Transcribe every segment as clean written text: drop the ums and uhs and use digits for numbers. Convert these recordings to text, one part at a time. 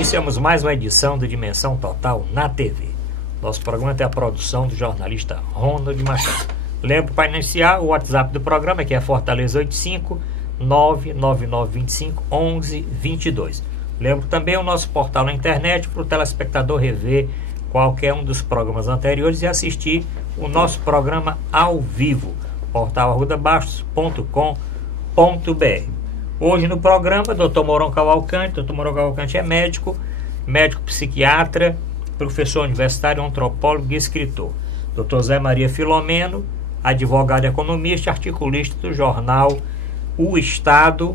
Iniciamos mais uma edição do Dimensão Total na TV. Nosso programa tem a produção do jornalista Ronald Machado. Lembro para iniciar o WhatsApp do programa, que é Fortaleza 85 99925 1122. Lembro também o nosso portal na internet para o telespectador rever qualquer um dos programas anteriores e assistir o nosso programa ao vivo, portalarrudabastos.com.br. Hoje no programa, Dr. Mourão Cavalcante. Dr. Mourão Cavalcante é médico psiquiatra, professor universitário, antropólogo e escritor. Dr. Zé Maria Filomeno, advogado, economista e articulista do jornal O Estado,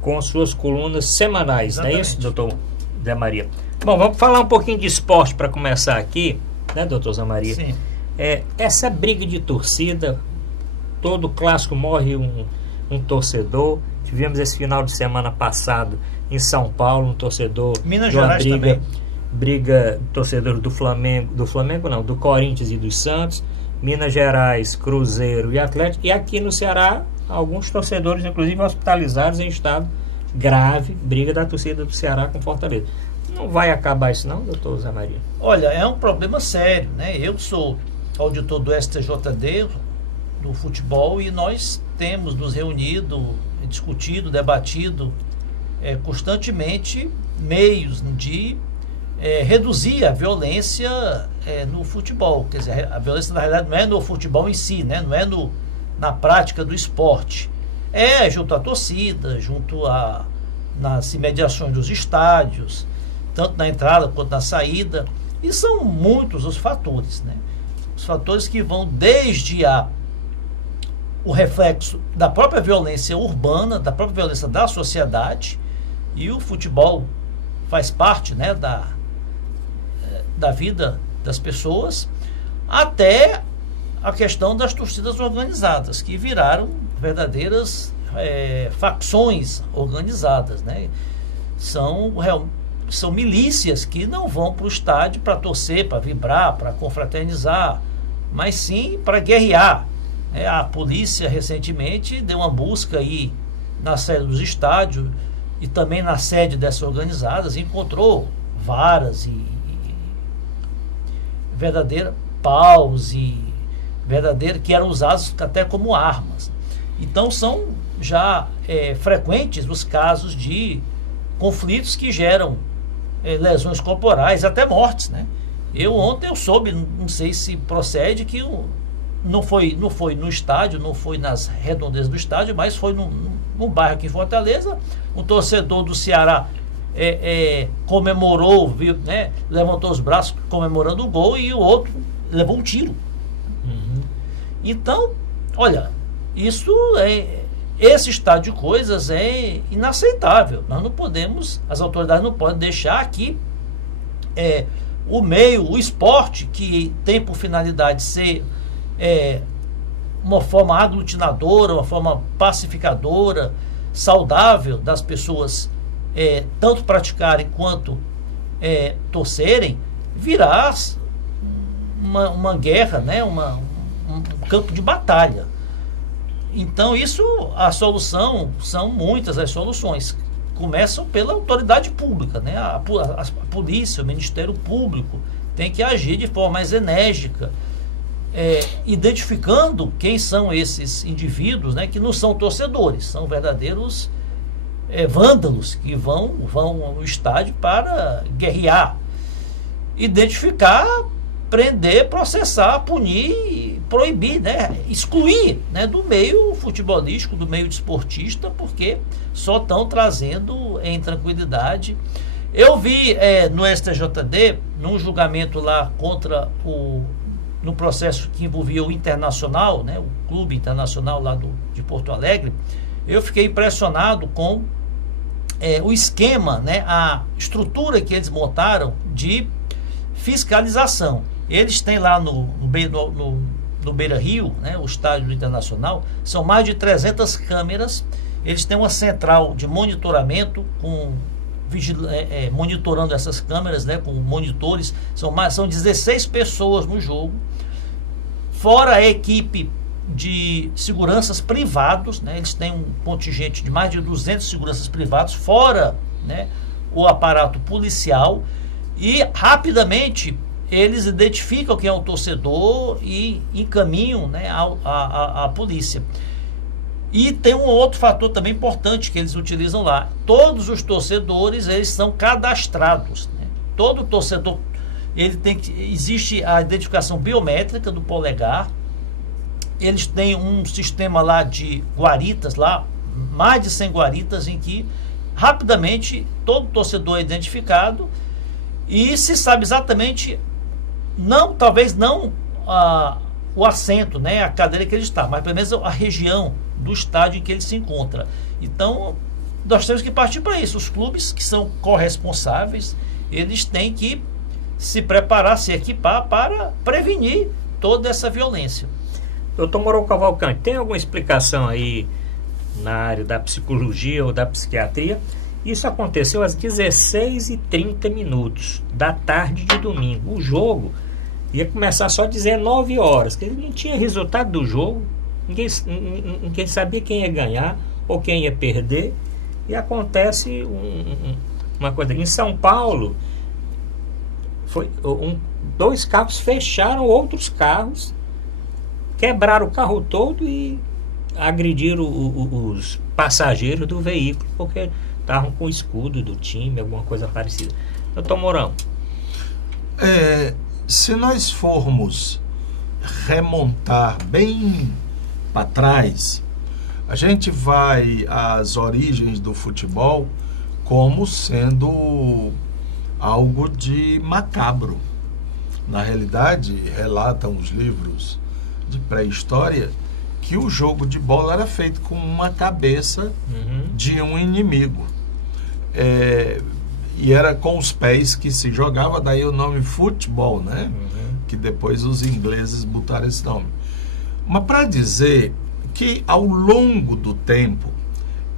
com suas colunas semanais. Exatamente. Não é isso, doutor Zé Maria? Bom, vamos falar um pouquinho de esporte para começar aqui, né, doutor Zé Maria? Sim. Essa briga de torcida, todo clássico morre um torcedor. Tivemos esse final de semana passado em São Paulo, um torcedor Minas Gerais também. Briga torcedores do Flamengo não, do Corinthians e dos Santos, Minas Gerais, Cruzeiro e Atlético, e aqui no Ceará, alguns torcedores, inclusive hospitalizados em estado grave, briga da torcida do Ceará com Fortaleza. Não vai acabar isso não, doutor Zé Maria? Olha, é um problema sério, né? Eu sou auditor do STJD, do futebol, e nós temos nos reunido, discutido, debatido constantemente meios de reduzir a violência no futebol. Quer dizer, a violência na realidade não é no futebol em si, né? Não é na prática do esporte. É junto à torcida, nas imediações dos estádios, tanto na entrada quanto na saída. E são muitos os fatores, né? Os fatores que vão desde o reflexo da própria violência urbana, da própria violência da sociedade, e o futebol faz parte, né, da vida das pessoas, até a questão das torcidas organizadas, que viraram verdadeiras facções organizadas, né? São milícias que não vão para o estádio para torcer, para vibrar, para confraternizar, mas sim para guerrear. A polícia recentemente deu uma busca aí na sede dos estádios e também na sede dessas organizadas, e encontrou varas e verdadeira paus e verdadeira que eram usados até como armas. Então são já frequentes os casos de conflitos que geram lesões corporais, até mortes, né? Ontem eu soube, não sei se procede, que não foi no estádio, não foi nas redondezas do estádio, mas foi num bairro aqui em Fortaleza. Um torcedor do Ceará comemorou, viu, né? Levantou os braços comemorando o gol, e o outro levou um tiro. Uhum. Então, olha, esse estado de coisas é inaceitável. Nós não podemos, as autoridades não podem deixar que o esporte, que tem por finalidade ser uma forma aglutinadora, uma forma pacificadora, saudável das pessoas, tanto praticarem quanto torcerem, virar uma guerra, né? Um campo de batalha. Então a solução, são muitas as soluções. Começam pela autoridade pública, né? A polícia, o Ministério Público tem que agir de forma mais enérgica, identificando quem são esses indivíduos, né, que não são torcedores, são verdadeiros vândalos que vão ao estádio para guerrear. Identificar, prender, processar, punir, proibir, né, excluir, né, do meio futebolístico, do meio desportista, porque só estão trazendo intranquilidade. Eu vi no STJD, num julgamento lá no processo que envolvia o Internacional, né, o Clube Internacional lá de Porto Alegre, eu fiquei impressionado com o esquema, né, a estrutura que eles montaram de fiscalização. Eles têm lá no Beira-Rio, né, o estádio do Internacional, são mais de 300 câmeras. Eles têm uma central de monitoramento monitorando essas câmeras, né, com monitores. São 16 pessoas no jogo, fora a equipe de seguranças privados, né, eles têm um contingente de mais de 200 seguranças privados, fora, né, o aparato policial e rapidamente eles identificam quem é o torcedor e encaminham, né, a polícia. E tem um outro fator também importante que eles utilizam lá. Todos os torcedores, eles são cadastrados, né? Todo torcedor, existe a identificação biométrica do polegar. Eles têm um sistema lá de guaritas lá, mais de 100 guaritas, em que rapidamente todo torcedor é identificado e se sabe exatamente, talvez não o assento, né, a cadeira que ele está, mas pelo menos a região do estádio em que ele se encontra. Então, nós temos que partir para isso. Os clubes que são corresponsáveis, eles têm que se preparar, se equipar para prevenir toda essa violência. Doutor Moron Cavalcante, tem alguma explicação aí na área da psicologia ou da psiquiatria? Isso aconteceu às 16h30 da tarde de domingo. O jogo ia começar só às 19 horas, que não tinha resultado do jogo, ninguém sabia quem ia ganhar ou quem ia perder, e acontece uma coisa. Em São Paulo, dois carros fecharam outros carros, quebraram o carro todo e agrediram os passageiros do veículo, porque estavam com o escudo do time, alguma coisa parecida. Doutor Mourão. Se nós formos remontar bem para trás, a gente vai às origens do futebol como sendo algo de macabro. Na realidade, relatam os livros de pré-história que o jogo de bola era feito com uma cabeça de um inimigo. E era com os pés que se jogava, daí o nome futebol, né? Que depois os ingleses botaram esse nome. Mas para dizer que ao longo do tempo,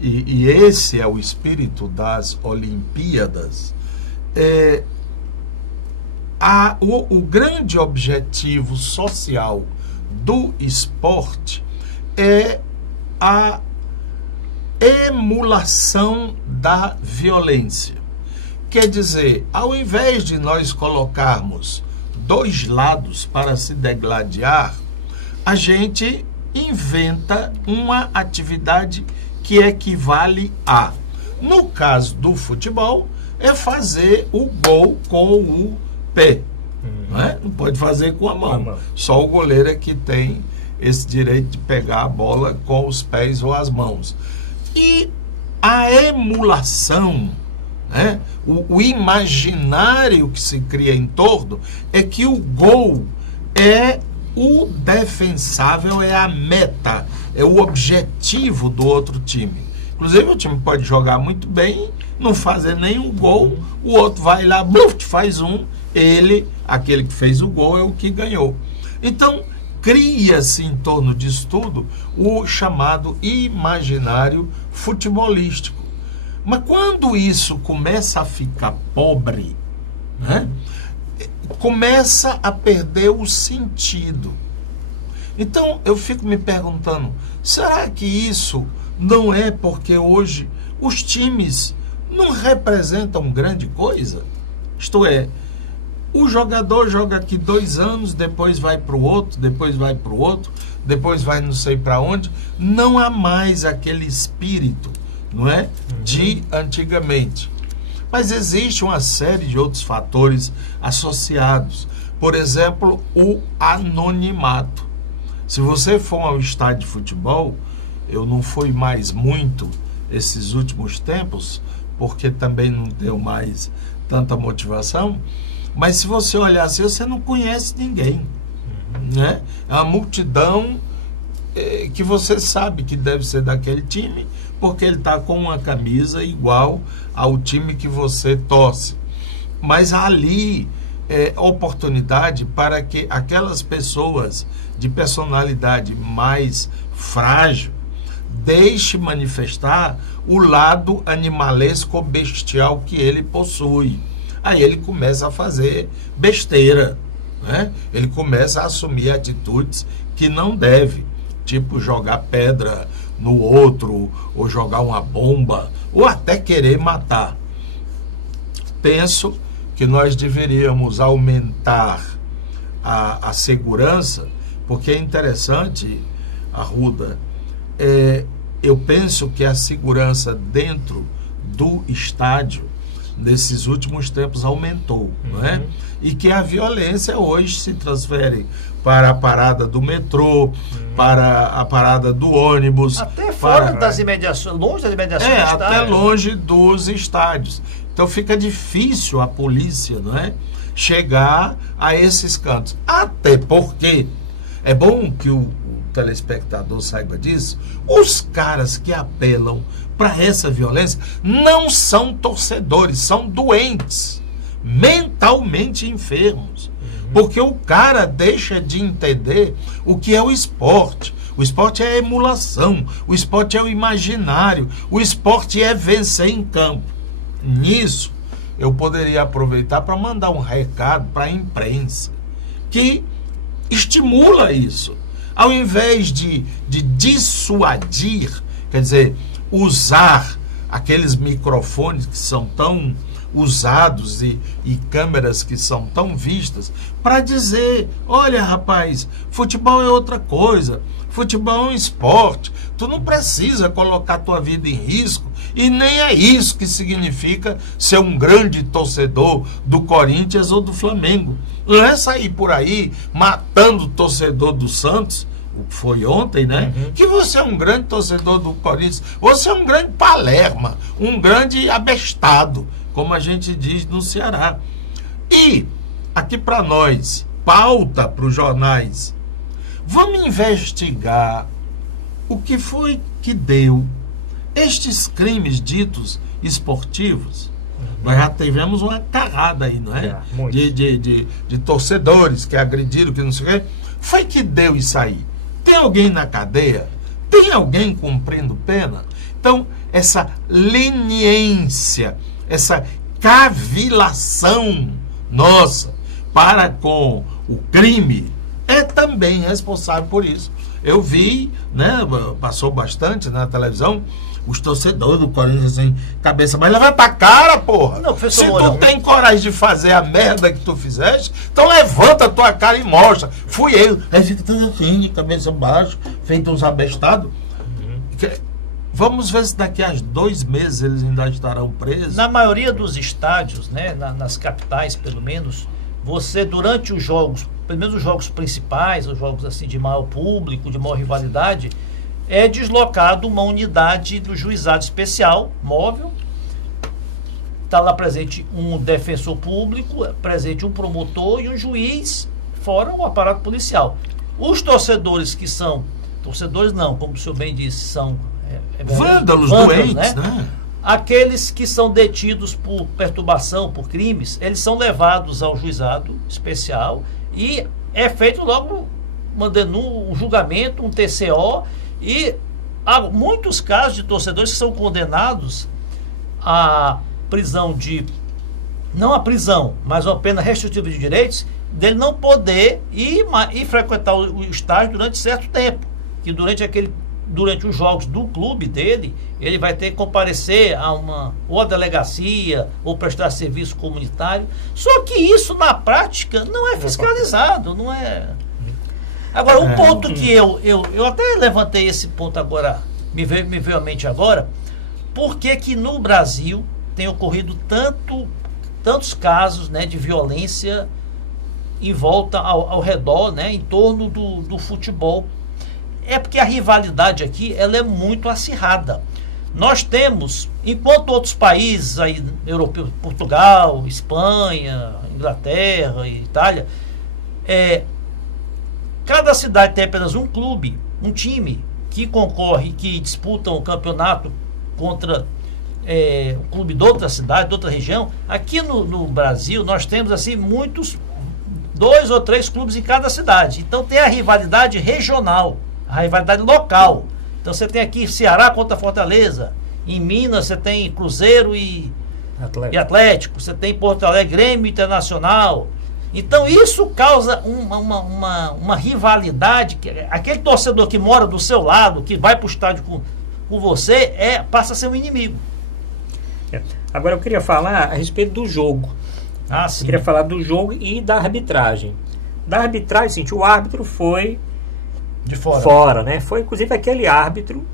e esse é o espírito das Olimpíadas, o grande objetivo social do esporte é a emulação da violência. Quer dizer, ao invés de nós colocarmos dois lados para se degladiar, a gente inventa uma atividade que equivale a, no caso do futebol, é fazer o gol com o pé. Não pode fazer com a mão. Só o goleiro é que tem esse direito de pegar a bola com os pés ou as mãos. E a emulação, né? O imaginário que se cria em torno é que o gol é o defensável, é a meta, é o objetivo do outro time. Inclusive o time pode jogar muito bem, não fazer nenhum gol, o outro vai lá, faz um, aquele que fez o gol é o que ganhou. Então cria-se em torno disso tudo o chamado imaginário futebolístico. Mas quando isso começa a ficar pobre, né, começa a perder o sentido. Então eu fico me perguntando, será que isso não é porque hoje os times não representam grande coisa? Isto é, o jogador joga aqui 2 anos, depois vai para o outro, depois vai para o outro, depois vai não sei para onde. Não há mais aquele espírito, não é, de antigamente. Mas existe uma série de outros fatores associados. Por exemplo, o anonimato. Se você for ao estádio de futebol, eu não fui mais muito esses últimos tempos, porque também não deu mais tanta motivação, mas se você olhar assim, você não conhece ninguém, né? É uma multidão que você sabe que deve ser daquele time, porque ele está com uma camisa igual ao time que você torce. Mas ali é oportunidade para que aquelas pessoas de personalidade mais frágil deixe manifestar o lado animalesco ou bestial que ele possui. Aí ele começa a fazer besteira, né? Ele começa a assumir atitudes que não deve, tipo jogar pedra no outro, ou jogar uma bomba, ou até querer matar. penso que nós deveríamos aumentar a segurança, porque é interessante, Arruda, eu penso que a segurança dentro do estádio, nesses últimos tempos, aumentou, não é? E que a violência hoje se transfere para a parada do metrô, para a parada do ônibus. Até fora das imediações, longe das imediações do estádio. Até longe dos estádios. Então fica difícil a polícia, não é, chegar a esses cantos. Até porque, é bom que o telespectador saiba disso, os caras que apelam para essa violência não são torcedores, são doentes, mentalmente enfermos. Porque o cara deixa de entender o que é o esporte. O esporte é a emulação, o esporte é o imaginário, o esporte é vencer em campo. Nisso, eu poderia aproveitar para mandar um recado para a imprensa, que estimula isso. Ao invés de dissuadir, quer dizer, usar aqueles microfones que são tão usados e câmeras que são tão vistas, para dizer, olha rapaz, futebol é outra coisa, futebol é um esporte, tu não precisa colocar tua vida em risco, e nem é isso que significa ser um grande torcedor do Corinthians ou do Flamengo. Não é sair por aí matando o torcedor do Santos, foi ontem, né? Que você é um grande torcedor do Corinthians, você é um grande palerma, um grande abestado, como a gente diz no Ceará. E, aqui para nós, pauta para os jornais, vamos investigar o que foi que deu estes crimes ditos esportivos. Nós já tivemos uma carrada aí, não é? De torcedores que agrediram, que não sei o quê. Foi que deu isso aí? Tem alguém na cadeia? Tem alguém cumprindo pena? Então, essa leniência, essa cavilação nossa para com o crime é também responsável por isso. Eu vi, né, passou bastante na televisão, os torcedores do Corinthians assim, cabeça, mas levanta a cara, porra. Não, se tu tem coragem de fazer a merda que tu fizeste, então levanta a tua cara e mostra. Fui eu. Aí fica tudo assim, de cabeça baixa, feito uns abestados. Vamos ver se daqui a 2 meses eles ainda estarão presos. Na maioria dos estádios, né, nas capitais pelo menos, você durante os jogos, pelo menos os jogos principais, os jogos assim de maior público, de maior rivalidade, é deslocado uma unidade do juizado especial, móvel, está lá presente um defensor público, presente um promotor e um juiz, fora o aparato policial. Os torcedores que são, torcedores não, como o senhor bem disse, são vândalos, doentes, né? Aqueles que são detidos por perturbação, por crimes, eles são levados ao juizado especial e é feito logo um julgamento, um TCO. E há muitos casos de torcedores que são condenados à prisão não a prisão, mas uma pena restritiva de direitos, dele não poder ir frequentar o estádio durante certo tempo. Que durante os jogos do clube dele, ele vai ter que comparecer ou a delegacia, ou prestar serviço comunitário. Só que isso, na prática, não é fiscalizado, não é... Agora, um ponto que eu até levantei esse ponto agora, me veio à mente agora, porque que no Brasil tem ocorrido tantos casos, né, de violência em volta ao redor, né, em torno do futebol. É porque a rivalidade aqui ela é muito acirrada. Nós temos, enquanto outros países aí, europeus, Portugal, Espanha, Inglaterra e Itália, cada cidade tem apenas um clube, um time que concorre, que disputa um campeonato contra um clube de outra cidade, de outra região. Aqui no Brasil nós temos assim muitos, 2 ou 3 clubes em cada cidade. Então tem a rivalidade regional, a rivalidade local. Então você tem aqui Ceará contra Fortaleza, em Minas você tem Cruzeiro e Atlético, você tem Porto Alegre, Grêmio, Internacional. Então isso causa uma rivalidade, que aquele torcedor que mora do seu lado, que vai para o estádio com você, passa a ser um inimigo. Agora eu queria falar a respeito do jogo. Ah, sim. Eu queria falar do jogo e da arbitragem. Da arbitragem, gente, o árbitro foi De fora. fora, né? Foi inclusive aquele árbitro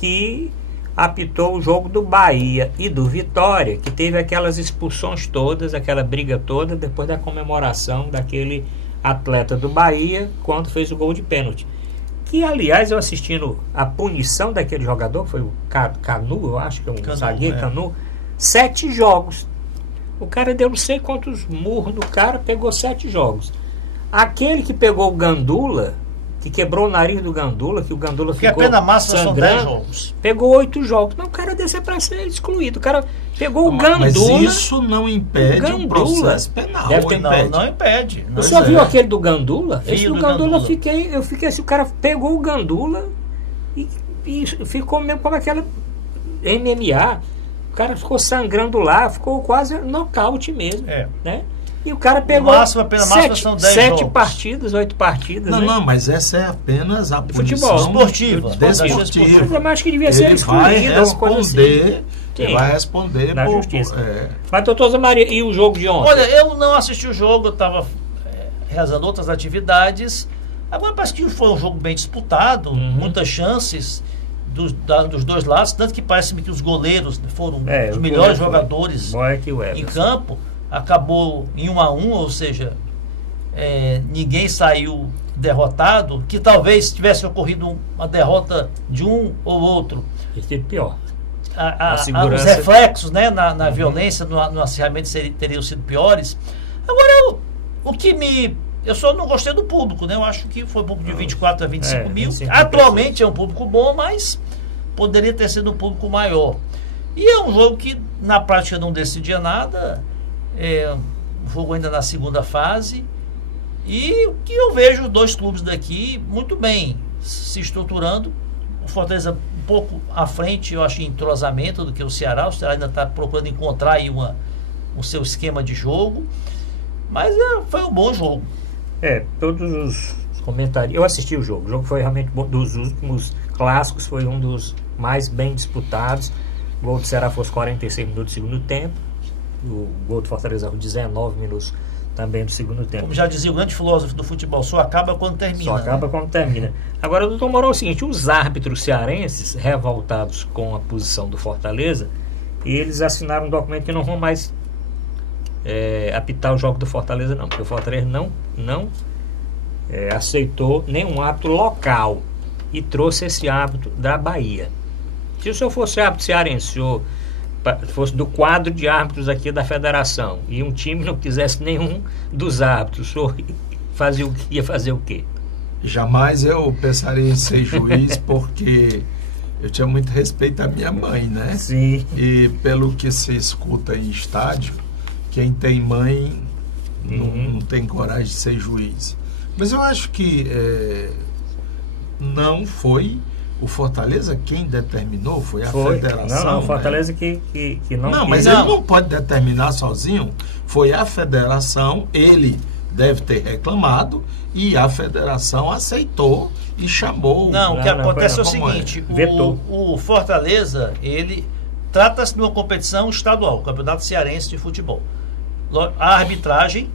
que apitou o jogo do Bahia e do Vitória, que teve aquelas expulsões todas, aquela briga toda, depois da comemoração daquele atleta do Bahia, quando fez o gol de pênalti. Que, aliás, eu assistindo a punição daquele jogador, que foi o Canu, eu acho que é um Canu, zagueiro, é. Canu, 7 jogos. O cara deu não sei quantos murros no cara, pegou 7 jogos. Aquele que pegou o Gandula, que quebrou o nariz do Gandula, que o Gandula Porque a ficou pena máxima são 10 sangrando, jogos. pegou 8 jogos. Mas o cara desse é para ser excluído. O cara pegou o Mas Gandula. isso não impede o Gandula. processo penal. Deve ter- Não impede. Não O senhor é. viu aquele do Gandula? Vi Esse o do do Gandula, Gandula. eu fiquei assim, o cara pegou o Gandula e ficou mesmo como aquela MMA. O cara ficou sangrando lá, ficou quase nocaute mesmo. É. Né? E o cara pegou máximo, a pena máxima são 10 7 jogos. partidas, 8 partidas. Não, né? não, mas essa é apenas a Futebol. punição Esportiva. desportiva. Mas eu acho que devia ser Ele vai excluído as coisas assim. responder, Sim. ele vai responder Na justiça. é. Mas, doutor Zé Maria, e o jogo de ontem? Olha, eu não assisti o jogo, eu estava realizando outras atividades. Agora parece que foi um jogo bem disputado, muitas chances dos dois lados, tanto que parece-me que os goleiros foram os o melhores goleiro foi. jogadores Boa que o em Everson. campo. Acabou em 1-1, ou seja, ninguém saiu derrotado, que talvez tivesse ocorrido uma derrota de um ou outro. Esse pior. Os segurança- reflexos, né, na violência, no acirramento teriam sido piores. Agora, o que eu só não gostei do público, né? Eu acho que foi um público de 24 a 25 mil. 25 Atualmente é um público bom, mas poderia ter sido um público maior. E é um jogo que na prática não decidia nada. É um jogo ainda na segunda fase. E o que eu vejo os dois clubes daqui muito bem se estruturando. O Fortaleza um pouco à frente, eu acho, em entrosamento do que o Ceará. O Ceará ainda está procurando encontrar aí o seu esquema de jogo. Mas foi um bom jogo. Todos os comentários. Eu assisti o jogo foi realmente bom. Dos últimos clássicos, foi um dos mais bem disputados. O gol do Ceará foi aos 46 minutos do segundo tempo. O gol do Fortaleza aos 19 minutos também do segundo tempo. Como já dizia o grande filósofo do futebol, só acaba quando termina. Só acaba né? quando termina. Agora, doutor Mourão, é o seguinte: os árbitros cearenses, revoltados com a posição do Fortaleza, eles assinaram um documento que não vão mais apitar o jogo do Fortaleza, não. Porque o Fortaleza não aceitou nenhum árbitro local e trouxe esse árbitro da Bahia. Se o senhor fosse árbitro cearense, se o senhor fosse do quadro de árbitros aqui da federação e um time não quisesse nenhum dos árbitros, o senhor ia fazer o quê? Jamais eu pensaria em ser juiz, porque eu tinha muito respeito à minha mãe, né? Sim. E pelo que se escuta em estádio, quem tem mãe não tem coragem de ser juiz. Mas eu acho que não foi o Fortaleza quem determinou, foi a federação. Não, o Fortaleza que não Não, quis. mas ele não pode determinar sozinho. Foi a federação, ele deve ter reclamado e a federação aceitou e chamou. Não, o que Não, acontece é o como é? seguinte, Vetou. o Fortaleza, ele trata-se de uma competição estadual, o Campeonato Cearense de Futebol. A arbitragem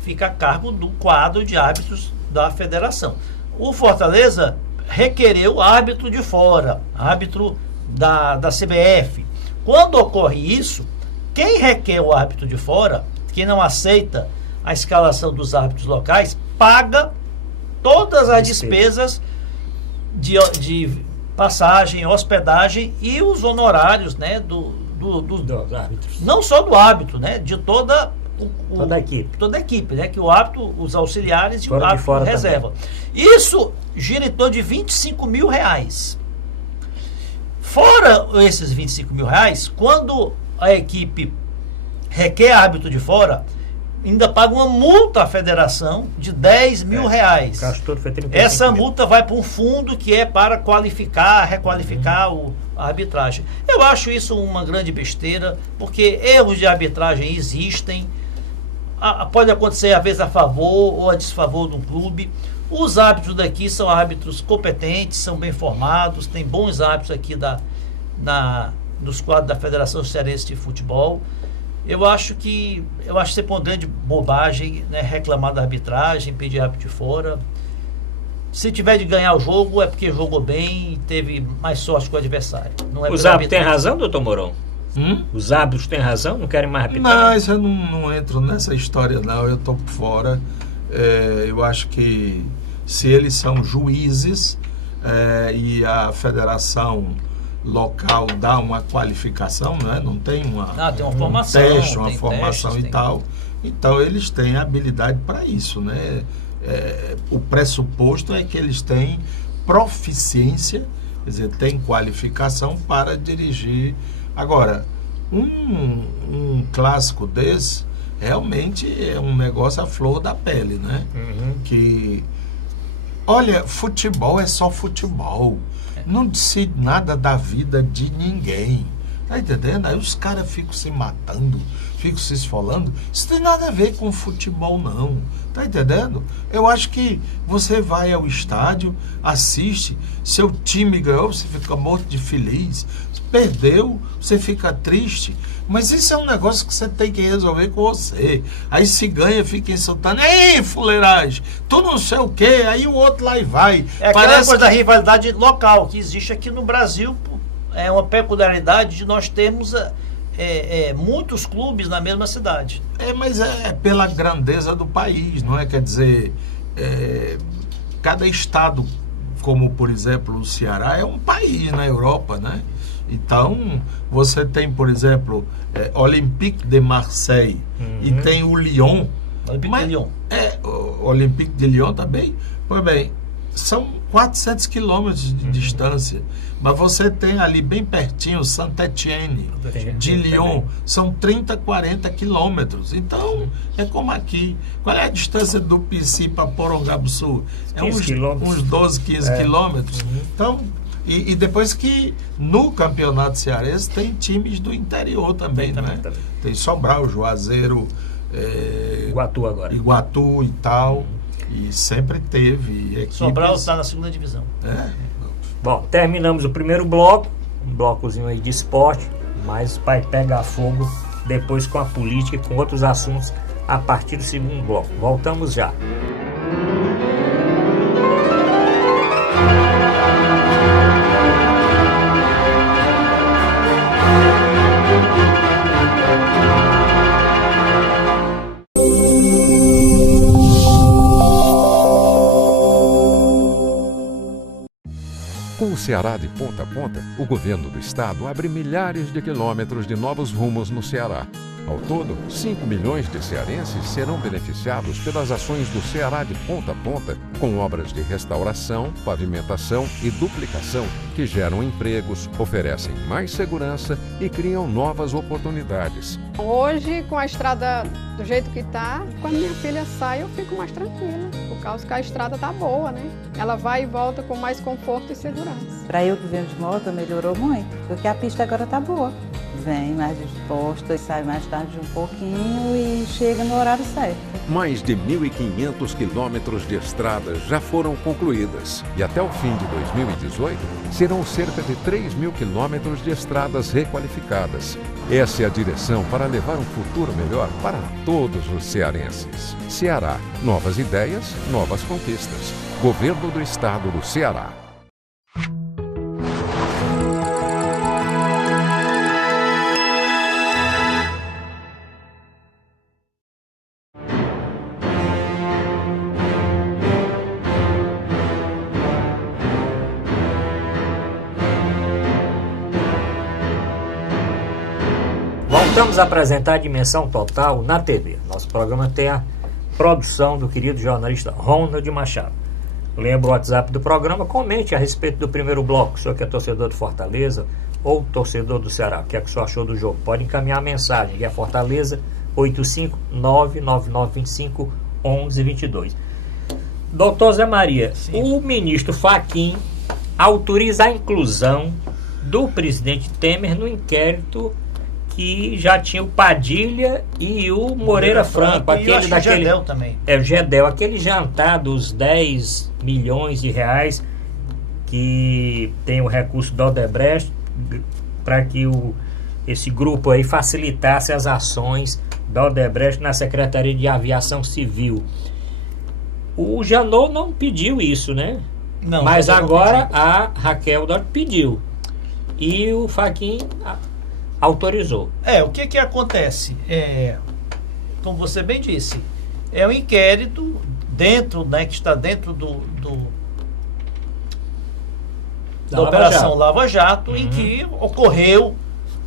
fica a cargo do quadro de árbitros da federação. O Fortaleza requereu árbitro de fora, árbitro da CBF. Quando ocorre isso, quem requer o árbitro de fora, quem não aceita a escalação dos árbitros locais, paga todas as despesas de passagem, hospedagem e os honorários, né, dos árbitros. não só do árbitro, né, de toda a equipe, né, que o árbitro, os auxiliares e Fora o de árbitro fora reserva. Isso gira em torno de R$25 mil. Fora esses R$25 mil, quando a equipe requer árbitro de fora, ainda paga uma multa à federação de R$10 mil. O caso todo foi 35 Essa mil. multa vai para um fundo que é para requalificar a arbitragem. Eu acho isso uma grande besteira, porque erros de arbitragem existem. Pode acontecer às vezes a favor ou a desfavor de um clube. Os árbitros daqui são árbitros competentes, são bem formados, tem bons árbitros aqui nos quadros da Federação Cearense de Futebol. Eu acho que sempre uma grande bobagem, né, reclamar da arbitragem, pedir árbitro de fora. Se tiver de ganhar o jogo, é porque jogou bem e teve mais sorte com o adversário. Não é. Os árbitros têm razão, doutor Mourão? Os árbitros têm razão? Não querem mais arbitrar? Não, isso eu não entro nessa história, não. Eu estou por fora. Eu acho que se eles são juízes e a federação local dá uma qualificação, né? Não tem tem uma formação, teste, uma formação testes, e tal. Então eles têm habilidade para isso, né? O pressuposto é que eles têm proficiência, quer dizer, têm qualificação para dirigir. Agora, um clássico desse realmente é um negócio à flor da pele, né? Que, olha, futebol é só futebol. Não decide nada da vida de ninguém. Tá entendendo? Aí os caras ficam se matando, ficam se esfolando. Isso tem nada a ver com futebol, não. Tá entendendo? Eu acho que você vai ao estádio, assiste, seu time ganhou, você fica morto de feliz. Perdeu, você fica triste. Mas isso é um negócio que você tem que resolver com você. Aí se ganha, fica insultando. Ei, fuleiragem, tu não sei o quê. Aí o outro lá e vai. É aquela coisa da rivalidade local que existe aqui no Brasil. É uma peculiaridade de nós termos muitos clubes na mesma cidade. Mas é pela grandeza do país, não é? Quer dizer, cada estado, como por exemplo o Ceará, é um país na Europa, né? Então, você tem, por exemplo, Olympique de Marseille e tem o Lyon. Olympique de Lyon. O Olympique de Lyon também. Pois bem, são 400 quilômetros de distância. Mas você tem ali bem pertinho Saint-Étienne de Lyon. São 30, 40 quilômetros. Então, é como aqui. Qual é a distância do Pici para Porongabuçu? É uns 12, 15 quilômetros. Então, e depois que no campeonato cearense tem times do interior também, né? Tem Sobral, Juazeiro, Iguatu e tal. E sempre teve equipes. Sobral está na segunda divisão. Bom, terminamos o primeiro bloco, um blocozinho aí de esporte, mas vai pegar fogo depois com a política e com outros assuntos a partir do segundo bloco. Voltamos já. Com o Ceará de ponta a ponta, o governo do estado abre milhares de quilômetros de novos rumos no Ceará. Ao todo, 5 milhões de cearenses serão beneficiados pelas ações do Ceará de ponta a ponta, com obras de restauração, pavimentação e duplicação que geram empregos, oferecem mais segurança e criam novas oportunidades. Hoje, com a estrada do jeito que está, quando minha filha sai, eu fico mais tranquila, por causa que a estrada está boa, né? Ela vai e volta com mais conforto e segurança. Para eu que venho de moto, melhorou muito, porque a pista agora está boa. Vem mais disposta, sai mais tarde um pouquinho e chega no horário certo. Mais de 1.500 quilômetros de estradas já foram concluídas e até o fim de 2018 serão cerca de 3.000 quilômetros de estradas requalificadas. Essa é a direção para levar um futuro melhor para todos os cearenses. Ceará, novas ideias, novas conquistas. Governo do Estado do Ceará. Voltamos a apresentar a Dimensão Total na TV. Nosso programa tem a produção do querido jornalista Ronald Machado. Lembra o WhatsApp do programa, comente a respeito do primeiro bloco. O senhor que é torcedor do Fortaleza ou torcedor do Ceará, o que é que o senhor achou do jogo? Pode encaminhar a mensagem, que é Fortaleza 85999251122. Doutor Zé Maria, o ministro Fachin autoriza a inclusão do presidente Temer no inquérito que já tinha o Padilha e o Moreira Franco, aquele daquele Gedel também. O Gedel, aquele jantar dos 10 milhões de reais que tem o recurso do Odebrecht para que esse grupo aí facilitasse as ações da Odebrecht na Secretaria de Aviação Civil. O Janot não pediu isso, né? Não, mas agora a Raquel Dodge pediu. E o Fachin autorizou. O que acontece? Como você bem disse, é um inquérito dentro, né, que está dentro da Operação Lava Jato, em que ocorreu,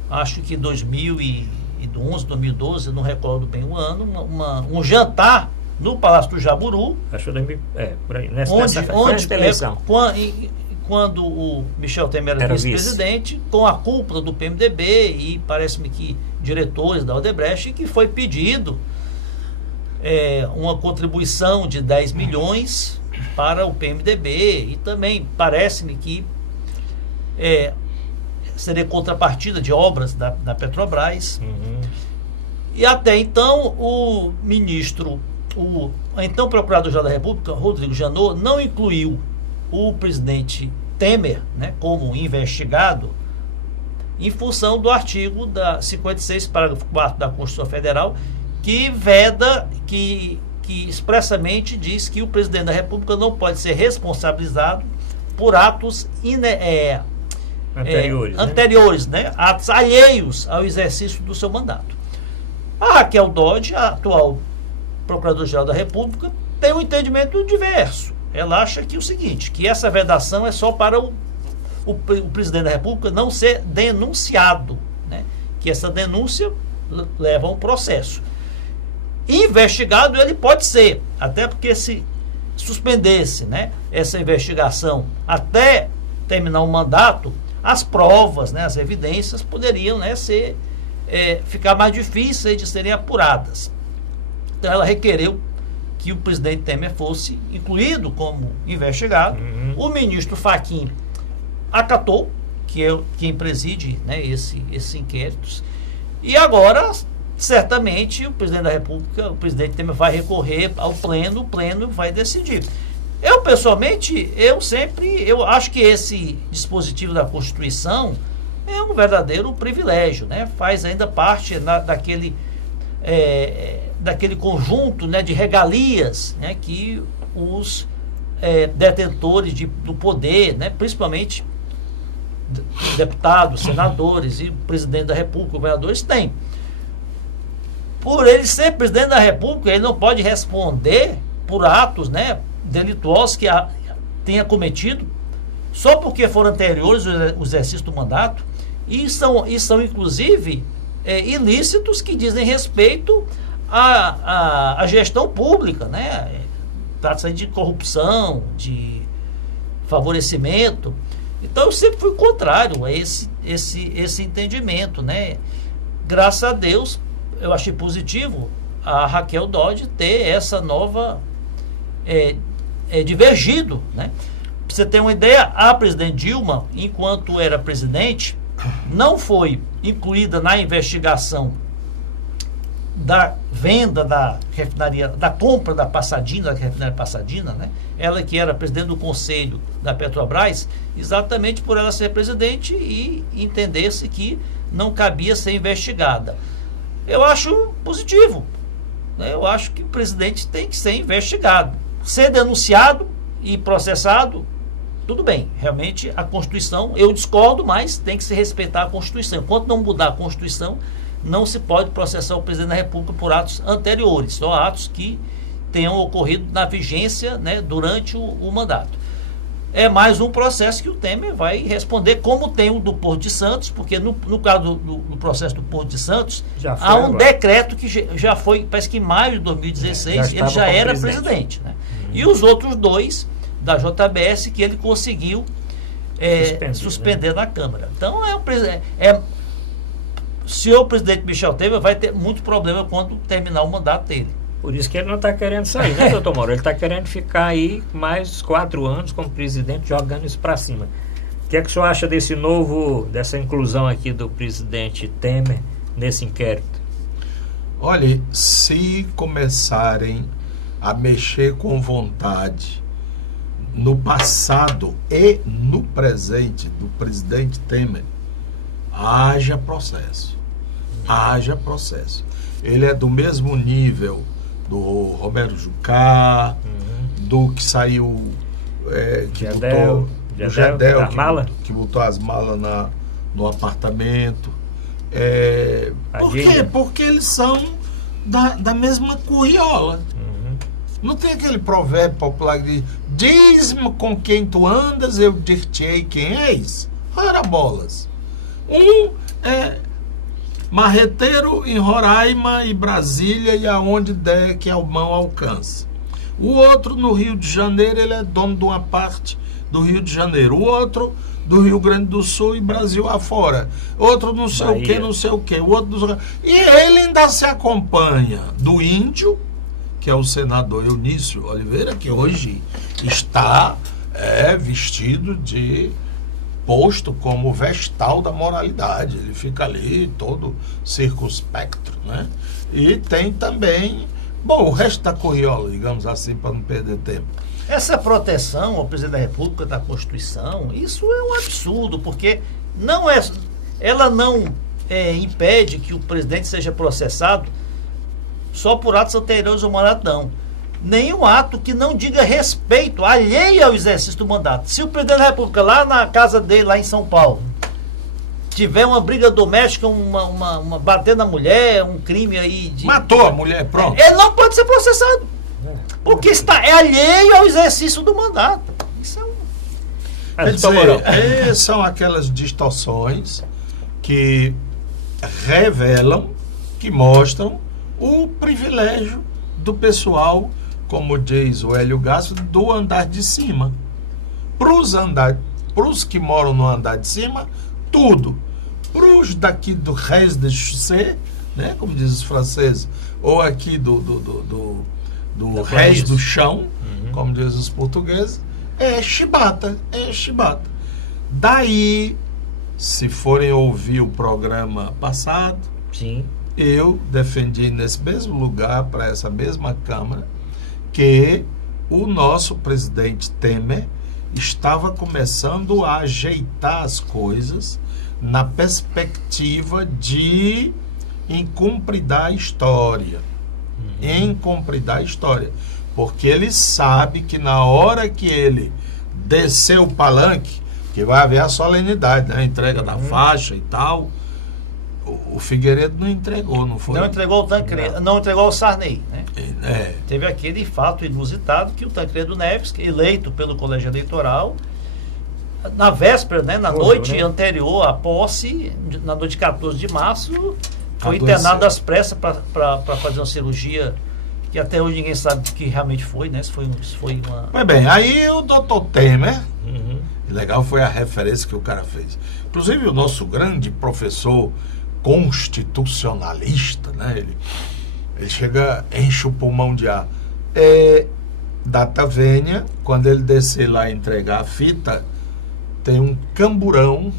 acho que em 2011, 2012, não recordo bem o ano, um jantar no Palácio do Jaburu. Acho que por aí, nessa eleição. Quando o Michel Temer era vice-presidente, com a cúpula do PMDB e parece-me que diretores da Odebrecht, que foi pedido uma contribuição de 10 milhões para o PMDB, e também parece-me que seria contrapartida de obras da Petrobras. E até então o ministro, então Procurador-Geral da República, Rodrigo Janot, não incluiu o presidente Temer, né, como investigado, em função do artigo 56, parágrafo 4 da Constituição Federal, que veda, que expressamente diz que o presidente da República não pode ser responsabilizado por atos anteriores, né, atos alheios ao exercício do seu mandato. A Raquel Dodge, a atual Procurador-Geral da República, tem um entendimento diverso. Ela acha que o seguinte, que essa vedação é só para o presidente da República não ser denunciado, né? Que essa denúncia leva a um processo. Investigado ele pode ser, até porque se suspendesse, né, essa investigação até terminar o mandato, as provas, né, as evidências poderiam, né, ficar mais difíceis de serem apuradas. Então ela requereu que o presidente Temer fosse incluído como investigado. O ministro Fachin acatou, que é quem preside, né, esses inquéritos. E agora, certamente, o presidente da República, o presidente Temer vai recorrer ao pleno, o pleno vai decidir. Eu, pessoalmente, eu acho que esse dispositivo da Constituição é um verdadeiro privilégio, né? Faz ainda parte daquele conjunto, né, de regalias, né, que os detentores do poder, né, principalmente deputados, senadores e presidente da República, governadores, têm. Por ele ser presidente da República, ele não pode responder por atos, né, delituosos que tenha cometido, só porque foram anteriores ao exercício do mandato, e são inclusive ilícitos que dizem respeito à gestão pública, né? Trata-se aí de corrupção, de favorecimento. Então eu sempre fui contrário a esse entendimento, né? Graças a Deus, eu achei positivo a Raquel Dodge ter essa nova divergido, né? Pra você ter uma ideia, a presidente Dilma, enquanto era presidente, não foi incluída na investigação da venda da refinaria, da compra da Passadina, da refinaria Passadina, né? Ela que era presidente do conselho da Petrobras, exatamente por ela ser presidente e entender-se que não cabia ser investigada. Eu acho positivo, né? Eu acho que o presidente tem que ser investigado. Ser denunciado e processado, tudo bem. Realmente a Constituição, eu discordo, mas tem que se respeitar a Constituição. Enquanto não mudar a Constituição, não se pode processar o presidente da República por atos anteriores, só atos que tenham ocorrido na vigência, né, durante o mandato. É mais um processo que o Temer vai responder, como tem o do Porto de Santos, porque no caso do processo do Porto de Santos, há um decreto que já foi, parece que em maio de 2016, ele já era presidente, né? E os outros dois da JBS que ele conseguiu suspender, né, na Câmara. Então o senhor presidente Michel Temer vai ter muito problema quando terminar o mandato dele. Por isso que ele não está querendo sair, né, doutor Mauro? Ele está querendo ficar aí mais 4 anos como presidente, jogando isso para cima. O que é que o senhor acha dessa inclusão aqui do presidente Temer nesse inquérito? Olha, se começarem a mexer com vontade no passado e no presente do presidente Temer, haja processo. Haja processo. Ele é do mesmo nível do Romero Jucá, do que saiu, que botou o Gedel, que botou as malas no apartamento. Por quê? Porque eles são da mesma curriola. Não tem aquele provérbio popular que diz: diz-me com quem tu andas, eu dir-te-ei quem és? Ora bolas. Um é marreteiro em Roraima e Brasília e aonde der que a mão alcança. O outro no Rio de Janeiro, ele é dono de uma parte do Rio de Janeiro. O outro do Rio Grande do Sul e Brasil afora. Outro não sei o que, não sei o que. O outro não sei o que. E ele ainda se acompanha do índio, que é o senador Eunício Oliveira, que hoje está vestido de posto como vestal da moralidade. Ele fica ali todo circunspecto, né? E tem também, bom, o resto da curriola, digamos assim, para não perder tempo. Essa proteção ao presidente da República da Constituição, isso é um absurdo, porque ela não impede que o presidente seja processado só por atos anteriores ao mandato, não. Nenhum ato que não diga respeito, alheio ao exercício do mandato. Se o presidente da República, lá na casa dele, lá em São Paulo, tiver uma briga doméstica, uma bater na mulher, um crime aí de... Matou a mulher, pronto. Ele não pode ser processado. Porque é alheio ao exercício do mandato. Isso é um... Quer dizer, são aquelas distorções que revelam, que mostram o privilégio do pessoal, como diz o Hélio Gasso, do andar de cima. Para os que moram no andar de cima, tudo. Para os daqui do Reis de Chaussée, né, como dizem os franceses, ou aqui do Reis do Chão, como dizem os portugueses, é chibata. Daí, se forem ouvir o programa passado, sim, eu defendi nesse mesmo lugar, para essa mesma Câmara, que o nosso presidente Temer estava começando a ajeitar as coisas na perspectiva de incumpridar a história. Incumpridar a história. Porque ele sabe que na hora que ele descer o palanque, que vai haver a solenidade, né? A entrega da faixa e tal... O Figueiredo não entregou, não foi? Não entregou o Tancredo, não entregou o Sarney, né? Teve aquele fato inusitado que o Tancredo Neves, eleito pelo colégio eleitoral, na véspera, né, na noite anterior à posse, na noite de 14 de março, foi internado às pressas para fazer uma cirurgia que até hoje ninguém sabe o que realmente foi, né? Se foi uma... Mas bem, aí o doutor Temer, legal foi a referência que o cara fez. Inclusive o nosso grande professor constitucionalista, né? Ele chega, enche o pulmão de ar. Data vênia, quando ele descer lá e entregar a fita, tem um camburão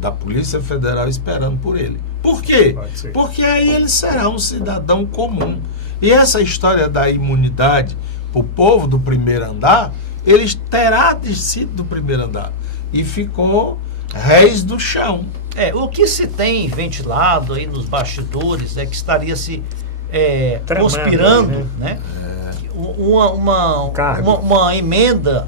da Polícia Federal esperando por ele. Por quê? Porque aí ele será um cidadão comum. E essa história da imunidade para o povo do primeiro andar, ele terá descido do primeiro andar e ficou Reis do Chão. O que se tem ventilado aí nos bastidores é que estaria se conspirando, né? Uma emenda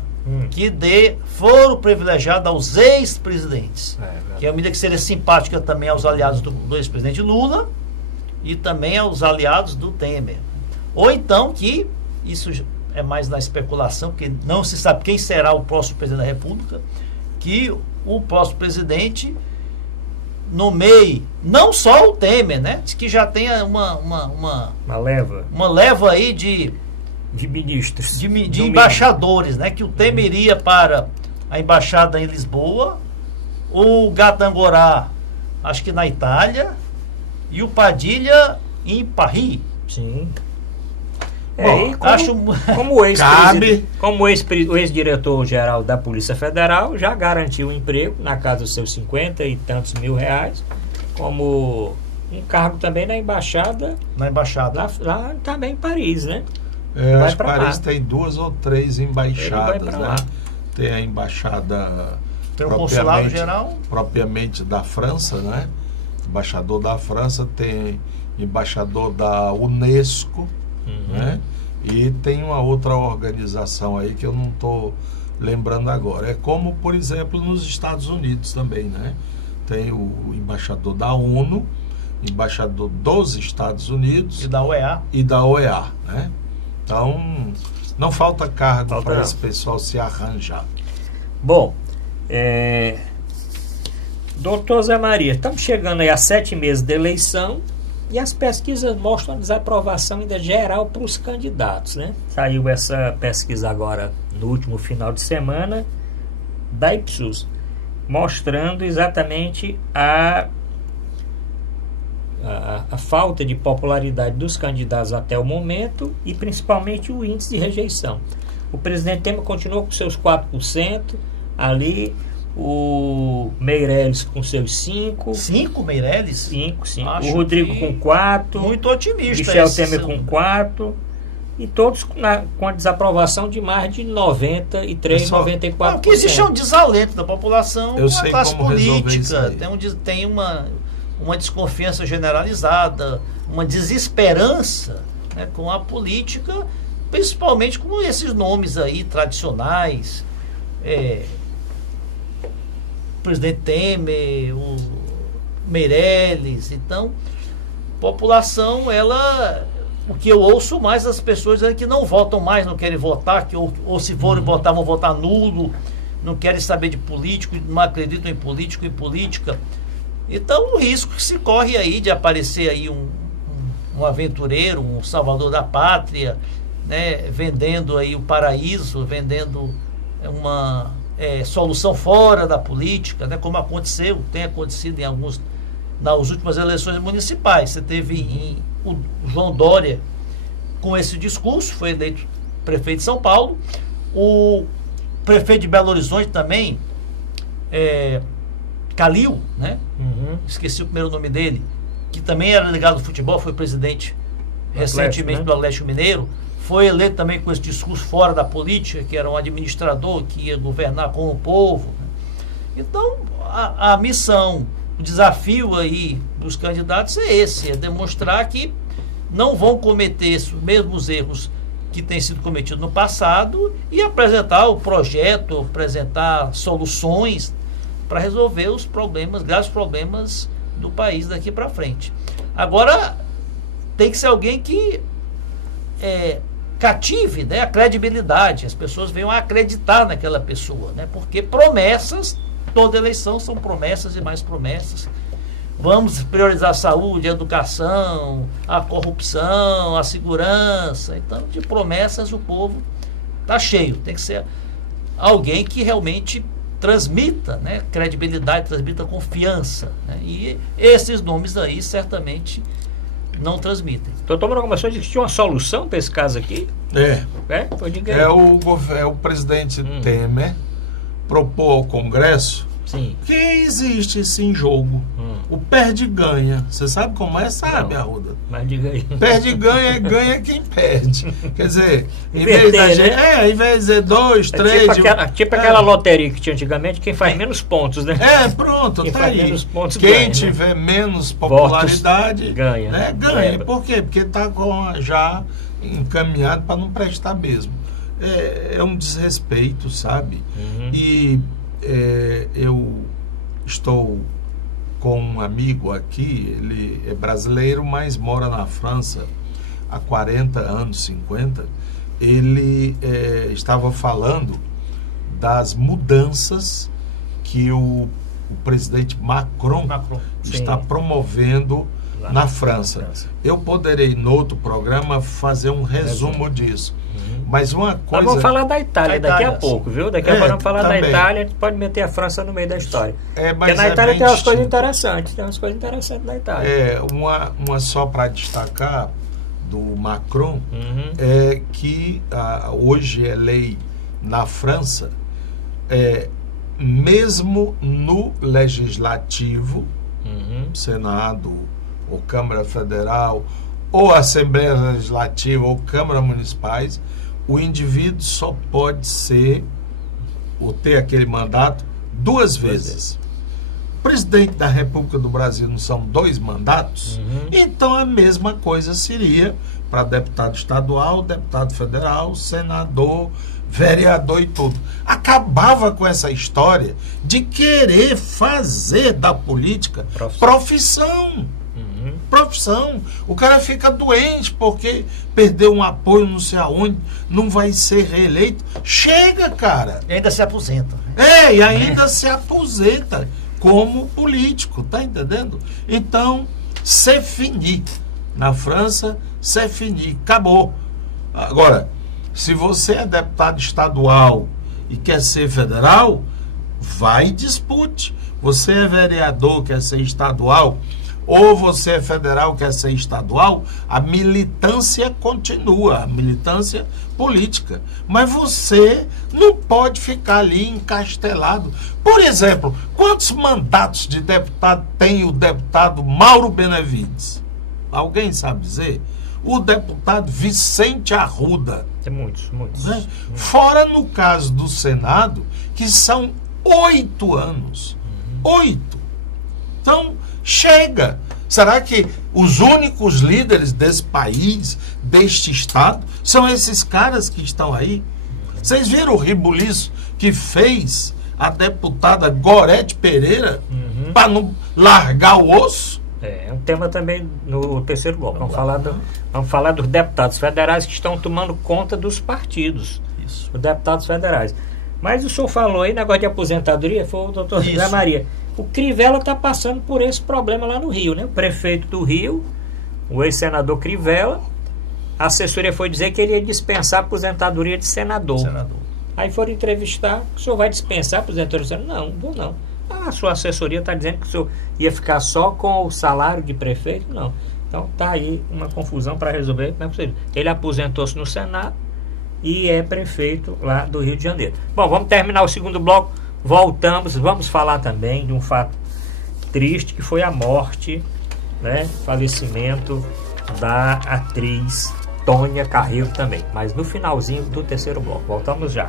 que dê foro privilegiado aos ex-presidentes. Que é uma medida que seria simpática também aos aliados do ex-presidente Lula e também aos aliados do Temer. Ou então que, isso é mais na especulação, porque não se sabe quem será o próximo presidente da República, que o próximo presidente nomeie não só o Temer, né? Diz que já tenha uma leva aí de ministros, de embaixadores, né? Que o Temer iria para a embaixada em Lisboa, o Gatangorá, acho que na Itália, e Padilha em Paris. Sim. Bom, como o ex-diretor-geral da Polícia Federal já garantiu um emprego na casa dos seus 50 e tantos mil reais, como um cargo também na embaixada. Lá também em Paris, né? Acho que Paris tem 2 ou 3 embaixadas, né? Tem a embaixada Tem o consulado geral? Propriamente da França, né? Embaixador da França, tem embaixador da Unesco, né? E tem uma outra organização aí que eu não estou lembrando agora. É como, por exemplo, nos Estados Unidos também, né? Tem o embaixador da ONU, embaixador dos Estados Unidos e da OEA. Né? Então, não falta cargo para esse pessoal se arranjar. Bom, doutor Zé Maria, estamos chegando aí a 7 meses de eleição e as pesquisas mostram a desaprovação ainda geral para os candidatos, né? Saiu essa pesquisa agora no último final de semana da Ipsos, mostrando exatamente a falta de popularidade dos candidatos até o momento e principalmente o índice de rejeição. O presidente Temer continuou com seus 4%, ali o Meirelles com seus 5%. 5, Meirelles? 5. O Rodrigo com 4%. Muito otimista. Michel Temer com 4%. E todos com a desaprovação de mais de 93%, 94%. Porque existe um desalento da população com a classe política. Tem uma desconfiança generalizada, uma desesperança, né, com a política, principalmente com esses nomes aí tradicionais. Presidente Temer, o Meirelles. Então, população, o que eu ouço mais das pessoas é que não votam mais, não querem votar, ou se forem votar, vão votar nulo, não querem saber de político, não acreditam em político e política. Então, o risco que se corre aí de aparecer aí um aventureiro, um salvador da pátria, né, vendendo aí o paraíso, vendendo uma solução fora da política, né, como tem acontecido nas últimas eleições municipais. Você teve o João Dória com esse discurso, foi eleito prefeito de São Paulo. O prefeito de Belo Horizonte também, Calil, né? Esqueci o primeiro nome dele, que também era ligado ao futebol, foi presidente recentemente do Atlético Mineiro, foi eleito também com esse discurso fora da política, que era um administrador que ia governar com o povo, né? Então, a missão, o desafio aí dos candidatos é demonstrar que não vão cometer esses mesmos erros que têm sido cometidos no passado e apresentar o projeto, apresentar soluções para resolver os problemas, graves problemas do país daqui para frente. Agora, tem que ser alguém que cative, né, a credibilidade, as pessoas venham a acreditar naquela pessoa, né, porque promessas, toda eleição são promessas e mais promessas. Vamos priorizar a saúde, a educação, a corrupção, a segurança. Então, de promessas o povo está cheio. Tem que ser alguém que realmente transmita, né, credibilidade, transmita confiança, né? E esses nomes aí certamente não transmitem. Doutor Mourão começou a dizer que tinha uma solução para esse caso aqui? O presidente Temer propôs ao Congresso que existe sim jogo. O perde-ganha. Você sabe como é? Sabe, Arruda? Mas diga aí. Perde-ganha, ganha quem perde. Quer dizer, em vez de dizer 2, 3... Tipo aquela loteria que tinha antigamente, quem faz menos pontos, né? Pronto, quem tá faz aí. Menos pontos quem ganha, tiver menos popularidade ganha. Né? Ganha. Por quê? Porque está já encaminhado para não prestar mesmo. É um desrespeito, sabe? E eu estou com um amigo aqui, ele é brasileiro, mas mora na França há 40 anos, 50. Ele estava falando das mudanças que o presidente Macron está promovendo na França. Eu poderei, no outro programa, fazer um resumo disso. Mas uma coisa... Nós vamos falar da Itália daqui a pouco, viu? Daqui a pouco vamos falar da Itália, a gente pode meter a França no meio da história. Porque na Itália tem umas coisas interessantes, na Itália. Uma só para destacar do Macron, é que hoje é lei na França, mesmo no Legislativo, Senado ou Câmara Federal, ou Assembleia Legislativa ou Câmara Municipais, o indivíduo só pode ser, ou ter aquele mandato, 2 vezes. O presidente da República do Brasil não são 2 mandatos? Então a mesma coisa seria para deputado estadual, deputado federal, senador, vereador e tudo. Acabava com essa história de querer fazer da política profissão. Profissão. O cara fica doente porque perdeu um apoio não sei aonde, não vai ser reeleito. Chega, cara. E ainda se aposenta. E ainda se aposenta como político, tá entendendo? Então, c'est fini. Na França, c'est fini. Acabou. Agora, se você é deputado estadual e quer ser federal, vai e dispute. Você é vereador, quer ser estadual, ou você é federal, quer ser estadual, a militância continua, a militância política. Mas você não pode ficar ali encastelado. Por exemplo, quantos mandatos de deputado tem o deputado Mauro Benevides? Alguém sabe dizer? O deputado Vicente Arruda. Tem muitos. Né? Fora no caso do Senado, que são 8 anos. 8. Então, chega. Será que os únicos líderes desse país, deste estado, são esses caras que estão aí? Vocês viram o rebuliço que fez a deputada Gorete Pereira para não largar o osso? É um tema também no terceiro bloco. Vamos falar dos deputados federais que estão tomando conta dos partidos. Isso. Os deputados federais. Mas o senhor falou aí, negócio de aposentadoria, foi o doutor José Maria. O Crivella está passando por esse problema lá no Rio, né? O prefeito do Rio, o ex-senador Crivella, a assessoria foi dizer que ele ia dispensar a aposentadoria de senador. Aí foram entrevistar, o senhor vai dispensar a aposentadoria de senador? Não, vou não. A sua assessoria está dizendo que o senhor ia ficar só com o salário de prefeito? Não. Então tá aí uma confusão para resolver. Como é possível? Ele aposentou-se no Senado e é prefeito lá do Rio de Janeiro. Bom, vamos terminar o segundo bloco. Voltamos, vamos falar também de um fato triste que foi a morte, né, falecimento da atriz Tônia Carreiro também, mas no finalzinho do terceiro bloco. Voltamos já.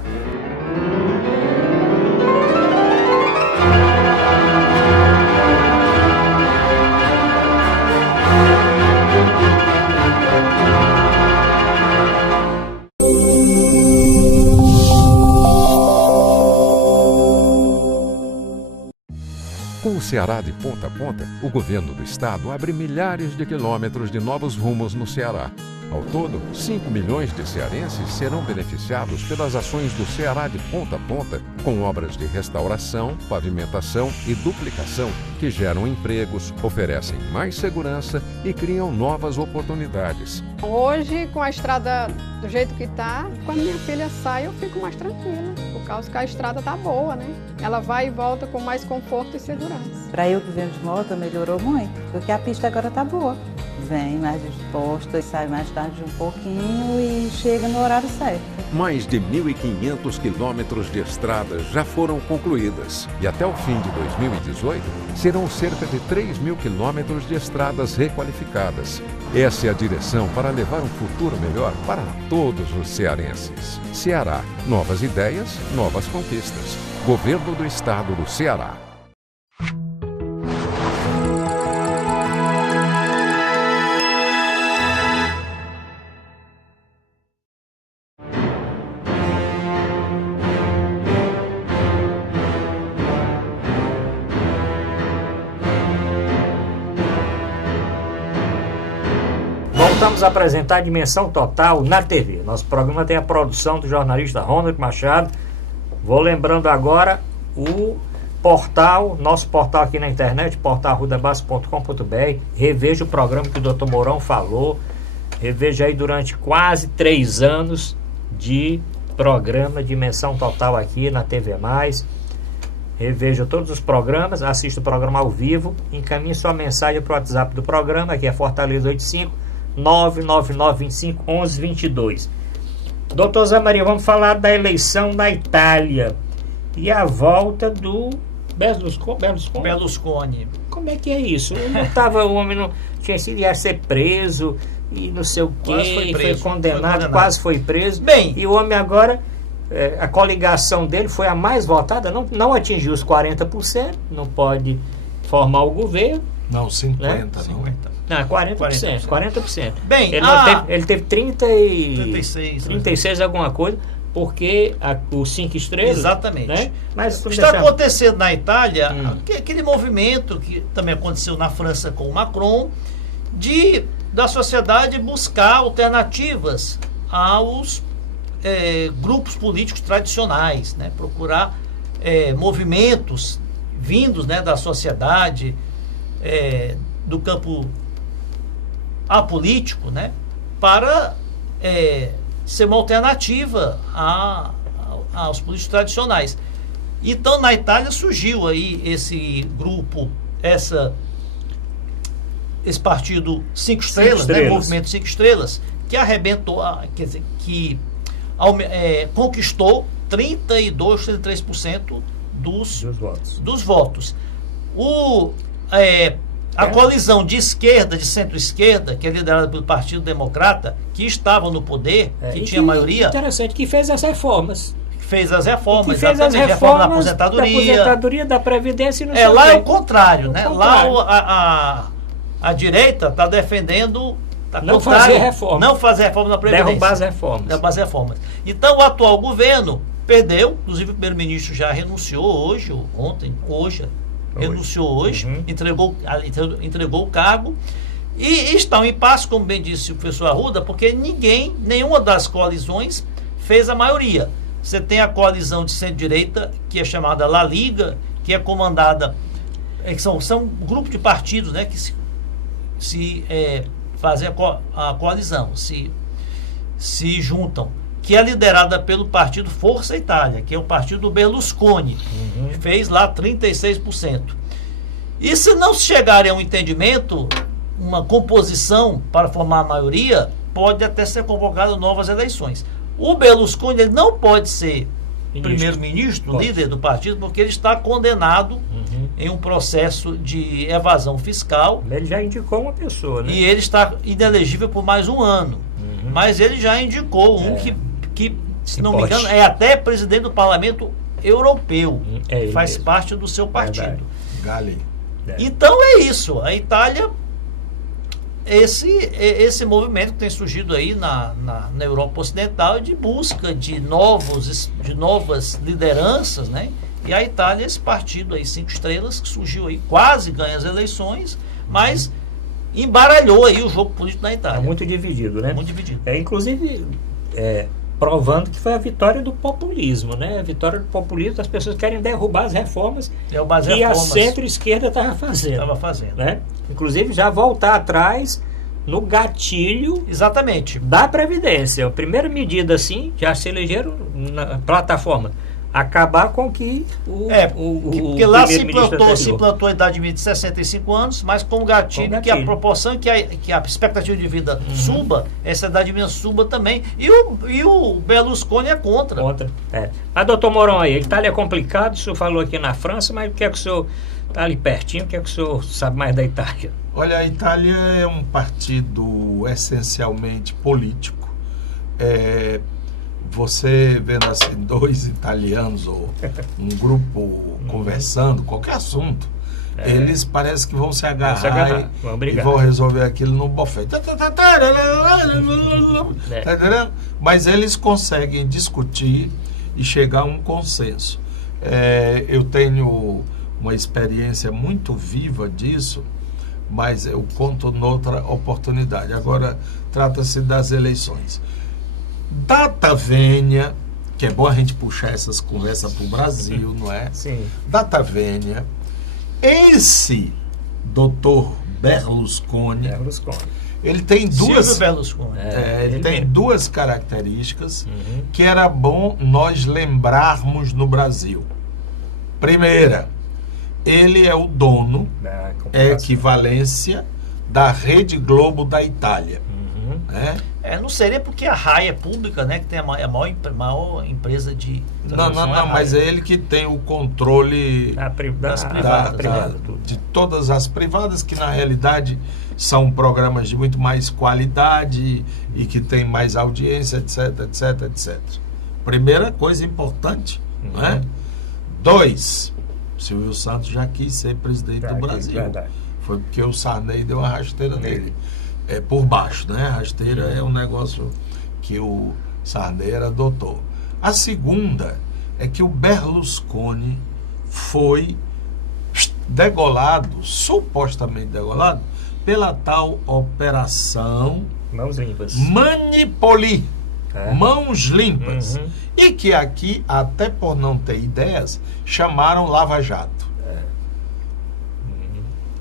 Com o Ceará de ponta a ponta, o governo do estado abre milhares de quilômetros de novos rumos no Ceará. Ao todo, 5 milhões de cearenses serão beneficiados pelas ações do Ceará de ponta a ponta, com obras de restauração, pavimentação e duplicação que geram empregos, oferecem mais segurança e criam novas oportunidades. Hoje, com a estrada do jeito que está, quando minha filha sai, eu fico mais tranquila, por causa que a estrada está boa, né? Ela vai e volta com mais conforto e segurança. Para eu que venho de moto, melhorou muito, porque a pista agora está boa. Vem mais disposta, sai mais tarde um pouquinho e chega no horário certo. Mais de 1.500 quilômetros de estradas já foram concluídas e até o fim de 2018 serão cerca de 3.000 quilômetros de estradas requalificadas. Essa é a direção para levar um futuro melhor para todos os cearenses. Ceará, novas ideias, novas conquistas. Governo do Estado do Ceará. Voltamos a apresentar a Dimensão Total na TV. Nosso programa tem a produção do jornalista Ronald Machado. Vou lembrando agora o portal, nosso portal aqui na internet, portal.arrudabasso.com.br. Reveja o programa que o Dr. Mourão falou. Reveja aí durante quase 3 anos de programa Dimensão Total aqui na TV+. Reveja todos os programas, assista o programa ao vivo, encaminhe sua mensagem para o WhatsApp do programa, que é Fortaleza 85 99925 1122. Doutor Zé Maria, vamos falar da eleição na Itália e a volta do Berlusconi. Como é que é isso? Não tava, o homem não tinha sido, ia ser preso e não sei o quê, foi condenado, quase foi preso. Bem, e o homem agora a coligação dele foi a mais votada, não atingiu os 40%, não pode formar o governo. Não, 50%, né? não. 40%. 40%. Bem, ele teve 36 alguma coisa, porque os 5 estrelas... Exatamente. Né? Mas está acontecendo na Itália aquele movimento que também aconteceu na França com o Macron, da sociedade buscar alternativas aos grupos políticos tradicionais, né? Procurar movimentos vindos, né, da sociedade, do campo apolítico, né, para ser uma alternativa aos políticos tradicionais. Então, na Itália surgiu aí esse grupo, esse partido 5 estrelas, né, Movimento 5 Estrelas, que arrebentou, quer dizer, que conquistou 33% dos votos. A coalizão de esquerda, de centro-esquerda, que é liderada pelo Partido Democrata, que estava no poder, que tinha maioria... Interessante, que fez as reformas. Fez as reformas, que fez as reforma reformas da aposentadoria, da Previdência e não sei lá é o contrário, né? Lá a direita está defendendo... Não fazer reforma. Não fazer reforma na Previdência. Derrubar as reformas. Derrubar as reformas. Então, o atual governo perdeu, inclusive o primeiro-ministro já renunciou hoje, renunciou hoje, entregou o cargo, e está um impasse, como bem disse o professor Arruda, porque nenhuma das coalizões fez a maioria. Você tem a coalizão de centro-direita, que é chamada La Liga, que é comandada, são um grupo de partidos, né, que se fazem a coalizão, se juntam, que é liderada pelo partido Força Itália, que é o partido do Berlusconi, que fez lá 36%. E se não chegarem a um entendimento, uma composição para formar a maioria, pode até ser convocado novas eleições. O Berlusconi ele não pode ser primeiro-ministro, líder do partido, porque ele está condenado em um processo de evasão fiscal. Ele já indicou uma pessoa, né? E ele está inelegível por mais um ano. Mas ele já indicou que, se não me engano, é até presidente do Parlamento Europeu. Faz mesmo parte do seu partido. Então é isso. A Itália, esse movimento que tem surgido aí na Europa Ocidental de busca de novas lideranças, né? E a Itália, esse partido aí, 5 estrelas, que surgiu aí, quase ganha as eleições, mas embaralhou aí o jogo político na Itália. Muito dividido, né? Muito dividido. Inclusive, provando que foi a vitória do populismo, né? A vitória do populismo, as pessoas querem derrubar as reformas que a centro-esquerda estava fazendo. Né? Inclusive, já voltar atrás no gatilho da Previdência. A primeira medida, assim, já se elegeram na plataforma. Acabar com que porque lá se implantou a idade mínima de 65 anos, mas com o gatilho que a proporção que a expectativa de vida suba, essa idade mínima suba também. E o Berlusconi é contra. Mas, doutor Mourão, aí, a Itália é complicado, o senhor falou aqui na França, mas o que é que o senhor está ali pertinho, o que é que o senhor sabe mais da Itália? Olha, a Itália é um partido essencialmente político. Você vendo assim 2 italianos ou um grupo conversando, qualquer assunto, eles parecem que vão se agarrar e vão resolver aquilo no buffet. Tá entendendo? Mas eles conseguem discutir e chegar a um consenso. Eu tenho uma experiência muito viva disso, mas eu conto noutra oportunidade. Agora, trata-se das eleições. Data vênia, que é bom a gente puxar essas conversas para o Brasil, não é? Sim. Data vênia, esse doutor Berlusconi, ele tem duas características que era bom nós lembrarmos no Brasil. Primeira, ele é o dono, equivalência da Rede Globo da Itália. Não seria porque a RAI é pública, né? Que tem a maior empresa de... Não, mas é ele que tem o controle das privadas. De todas as privadas, que na realidade são programas de muito mais qualidade e que tem mais audiência, etc. Primeira coisa importante, não é? 2, Silvio Santos já quis ser presidente do Brasil. Verdade. Foi porque o Sarney deu a rasteira nele. Por baixo, né? A rasteira é um negócio que o Sarney era doutor. A segunda é que o Berlusconi foi degolado, supostamente degolado, pela tal operação Mãos limpas. Manipoli, mãos limpas. Uhum. E que aqui, até por não ter ideias, chamaram Lava Jato.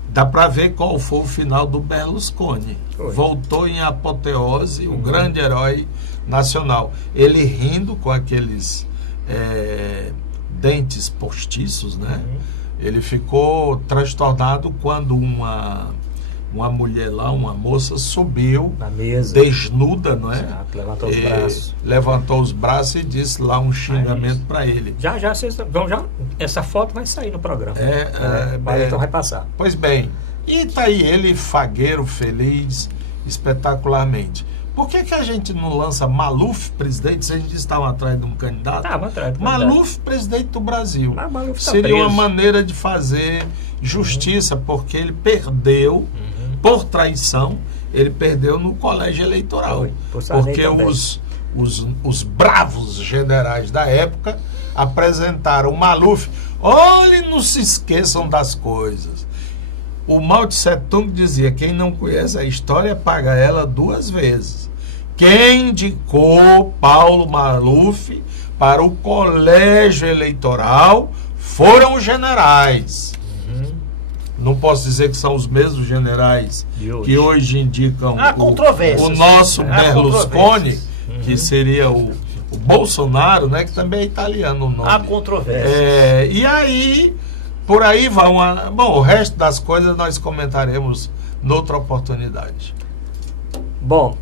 Dá para ver qual foi o final do Berlusconi. Foi. Voltou em apoteose, o grande herói nacional. Ele rindo com aqueles dentes postiços, né? Ele ficou transtornado quando uma mulher lá, uma moça, subiu Na mesa. desnuda, não é? Exato, levantou os braços. Levantou os braços e disse lá um xingamento para ele. Já, vocês vão já. Essa foto vai sair no programa. Então vai passar. Pois bem, e tá aí ele, fagueiro, feliz, espetacularmente. Por que a gente não lança Maluf presidente, se a gente estava atrás de um candidato? Estava atrás do Maluf presidente do Brasil. Mas Maluf tá Seria uma preso. maneira de fazer justiça, porque ele perdeu, por traição, ele perdeu no colégio eleitoral. Foi, por Sarney Porque também. os bravos generais da época apresentaram o Maluf. Olhe, não se esqueçam das coisas. O Mao Tse Tung dizia: quem não conhece a história paga ela 2 vezes. Quem indicou Paulo Maluf para o colégio eleitoral foram os generais. Não posso dizer que são os mesmos generais De hoje. que hoje indicam Há controvérsias. o nosso Há Berlusconi, controvérsias. que seria o Bolsonaro, né, que também é italiano o nome. Há controvérsias. E aí, por aí vai bom, o resto das coisas nós comentaremos noutra oportunidade. Bom,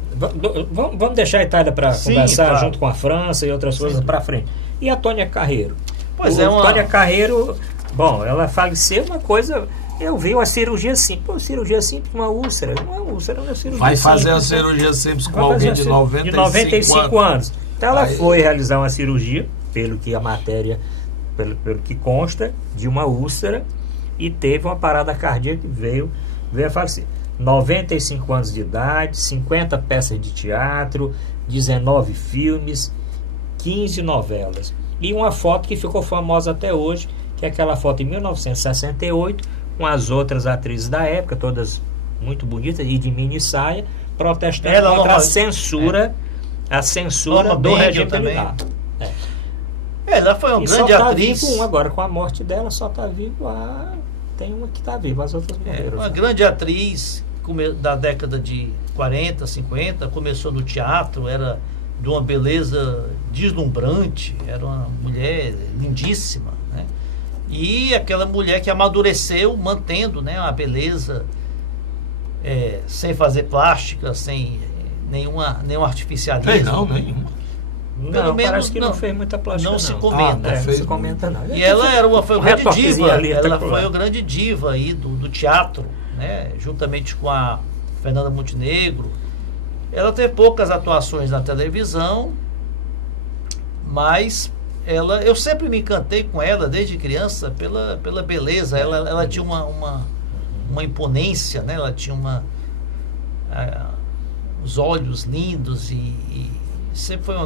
vamos deixar a Itália para Sim, conversar claro. junto com a França e outras coisas para frente. E a Tônia Carreiro? Pois Tônia Carreiro, bom, ela faleceu uma coisa. Eu vi uma cirurgia simples. Pô, cirurgia simples, uma úlcera. Uma úlcera não é cirurgia Vai fazer a simples, né? cirurgia simples com Vai fazer alguém de a 95 anos. Então ela Aí- foi realizar uma cirurgia, pelo que a matéria, pelo que consta, de uma úlcera, e teve uma parada cardíaca e veio a falecer. 95 anos de idade, 50 peças de teatro, 19 filmes, 15 novelas. E uma foto que ficou famosa até hoje, que é aquela foto em 1968, com as outras atrizes da época, todas muito bonitas e de mini saia, protestando Ela contra normal- a censura Norma do Bengel regime também. militar. Ela foi uma E só grande está atriz. vivo um agora, com a morte dela, só está vivo tem uma que está viva, as outras morreram. Uma grande atriz da década de 40, 50, começou no teatro, era de uma beleza deslumbrante, era uma mulher lindíssima, né? E aquela mulher que amadureceu mantendo, né, a beleza sem fazer plástica, sem nenhum artificialismo. Tem não, nenhuma. Não, Pelo menos parece que não fez muita plástica. não se não. comenta. Não fez se comenta não. E ela foi Um uma grande retoquezinho diva, ali, ela espetacular. foi uma grande diva aí do teatro, né? Juntamente com a Fernanda Montenegro. Ela teve poucas atuações na televisão, mas eu sempre me encantei com ela desde criança pela beleza. Ela tinha uma imponência, né? Ela tinha os olhos lindos e sempre foi uma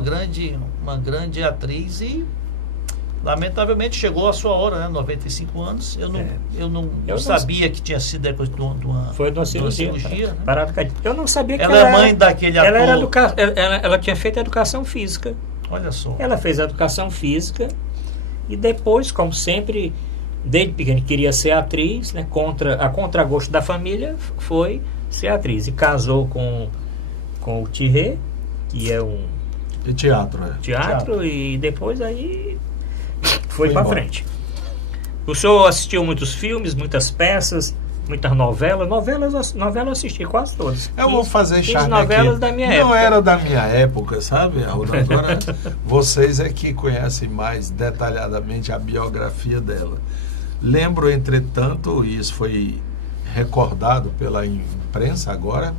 grande atriz e lamentavelmente chegou a sua hora, né? 95 anos. Eu não sabia que tinha sido depois de uma Foi de uma cirurgia. né? Parada cardíaca. Eu não sabia que Ela é mãe daquele ator. Ela tinha feito educação física. Olha só. Ela fez educação física e depois, como sempre, desde pequena queria ser atriz, né? A contragosto da família, foi ser atriz. E casou com o Thierry, que é um E teatro, teatro. E depois aí foi para embora. frente. O senhor assistiu muitos filmes, muitas peças, muitas novelas. Novelas eu assisti quase todas. Eu vou fazer 15 charme novelas aqui. da minha Não época. era da minha época, sabe, Arruda? Agora vocês é que conhecem mais detalhadamente a biografia dela. Lembro, entretanto, e isso foi recordado pela imprensa agora,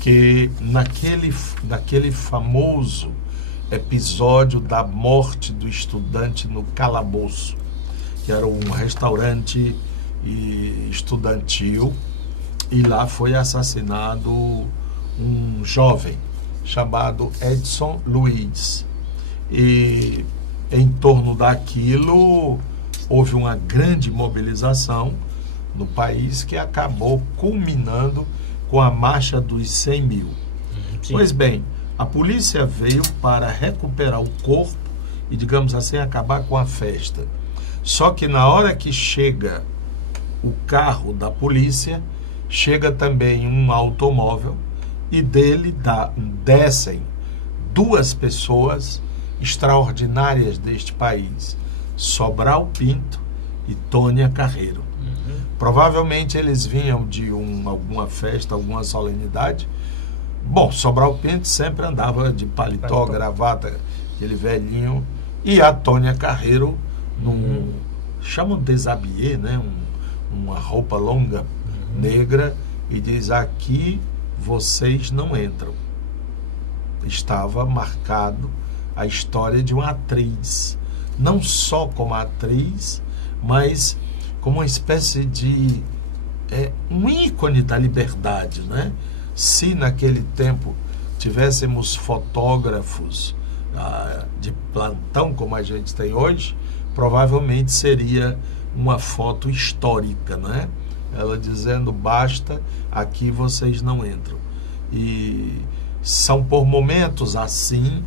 que naquele famoso episódio da morte do estudante no Calabouço, que era um restaurante estudantil, e lá foi assassinado um jovem chamado Edson Luiz. E em torno daquilo houve uma grande mobilização no país que acabou culminando com a marcha dos 100 mil. Sim. Pois bem, a polícia veio para recuperar o corpo e, digamos assim, acabar com a festa. Só que na hora que chega o carro da polícia, chega também um automóvel e dele descem duas pessoas extraordinárias deste país, Sobral Pinto e Tônia Carreiro. Provavelmente eles vinham de alguma festa, alguma solenidade. Bom, Sobral Pinto sempre andava de paletó, gravata, aquele velhinho, e a Tônia Carreiro chamam de deshabillé, né? Uma roupa longa, negra, e diz: aqui vocês não entram. Estava marcado a história de uma atriz, não só como atriz, mas como uma espécie de um ícone da liberdade, né? Se naquele tempo tivéssemos fotógrafos de plantão como a gente tem hoje, provavelmente seria uma foto histórica, né? Ela dizendo: basta, aqui vocês não entram. E são por momentos assim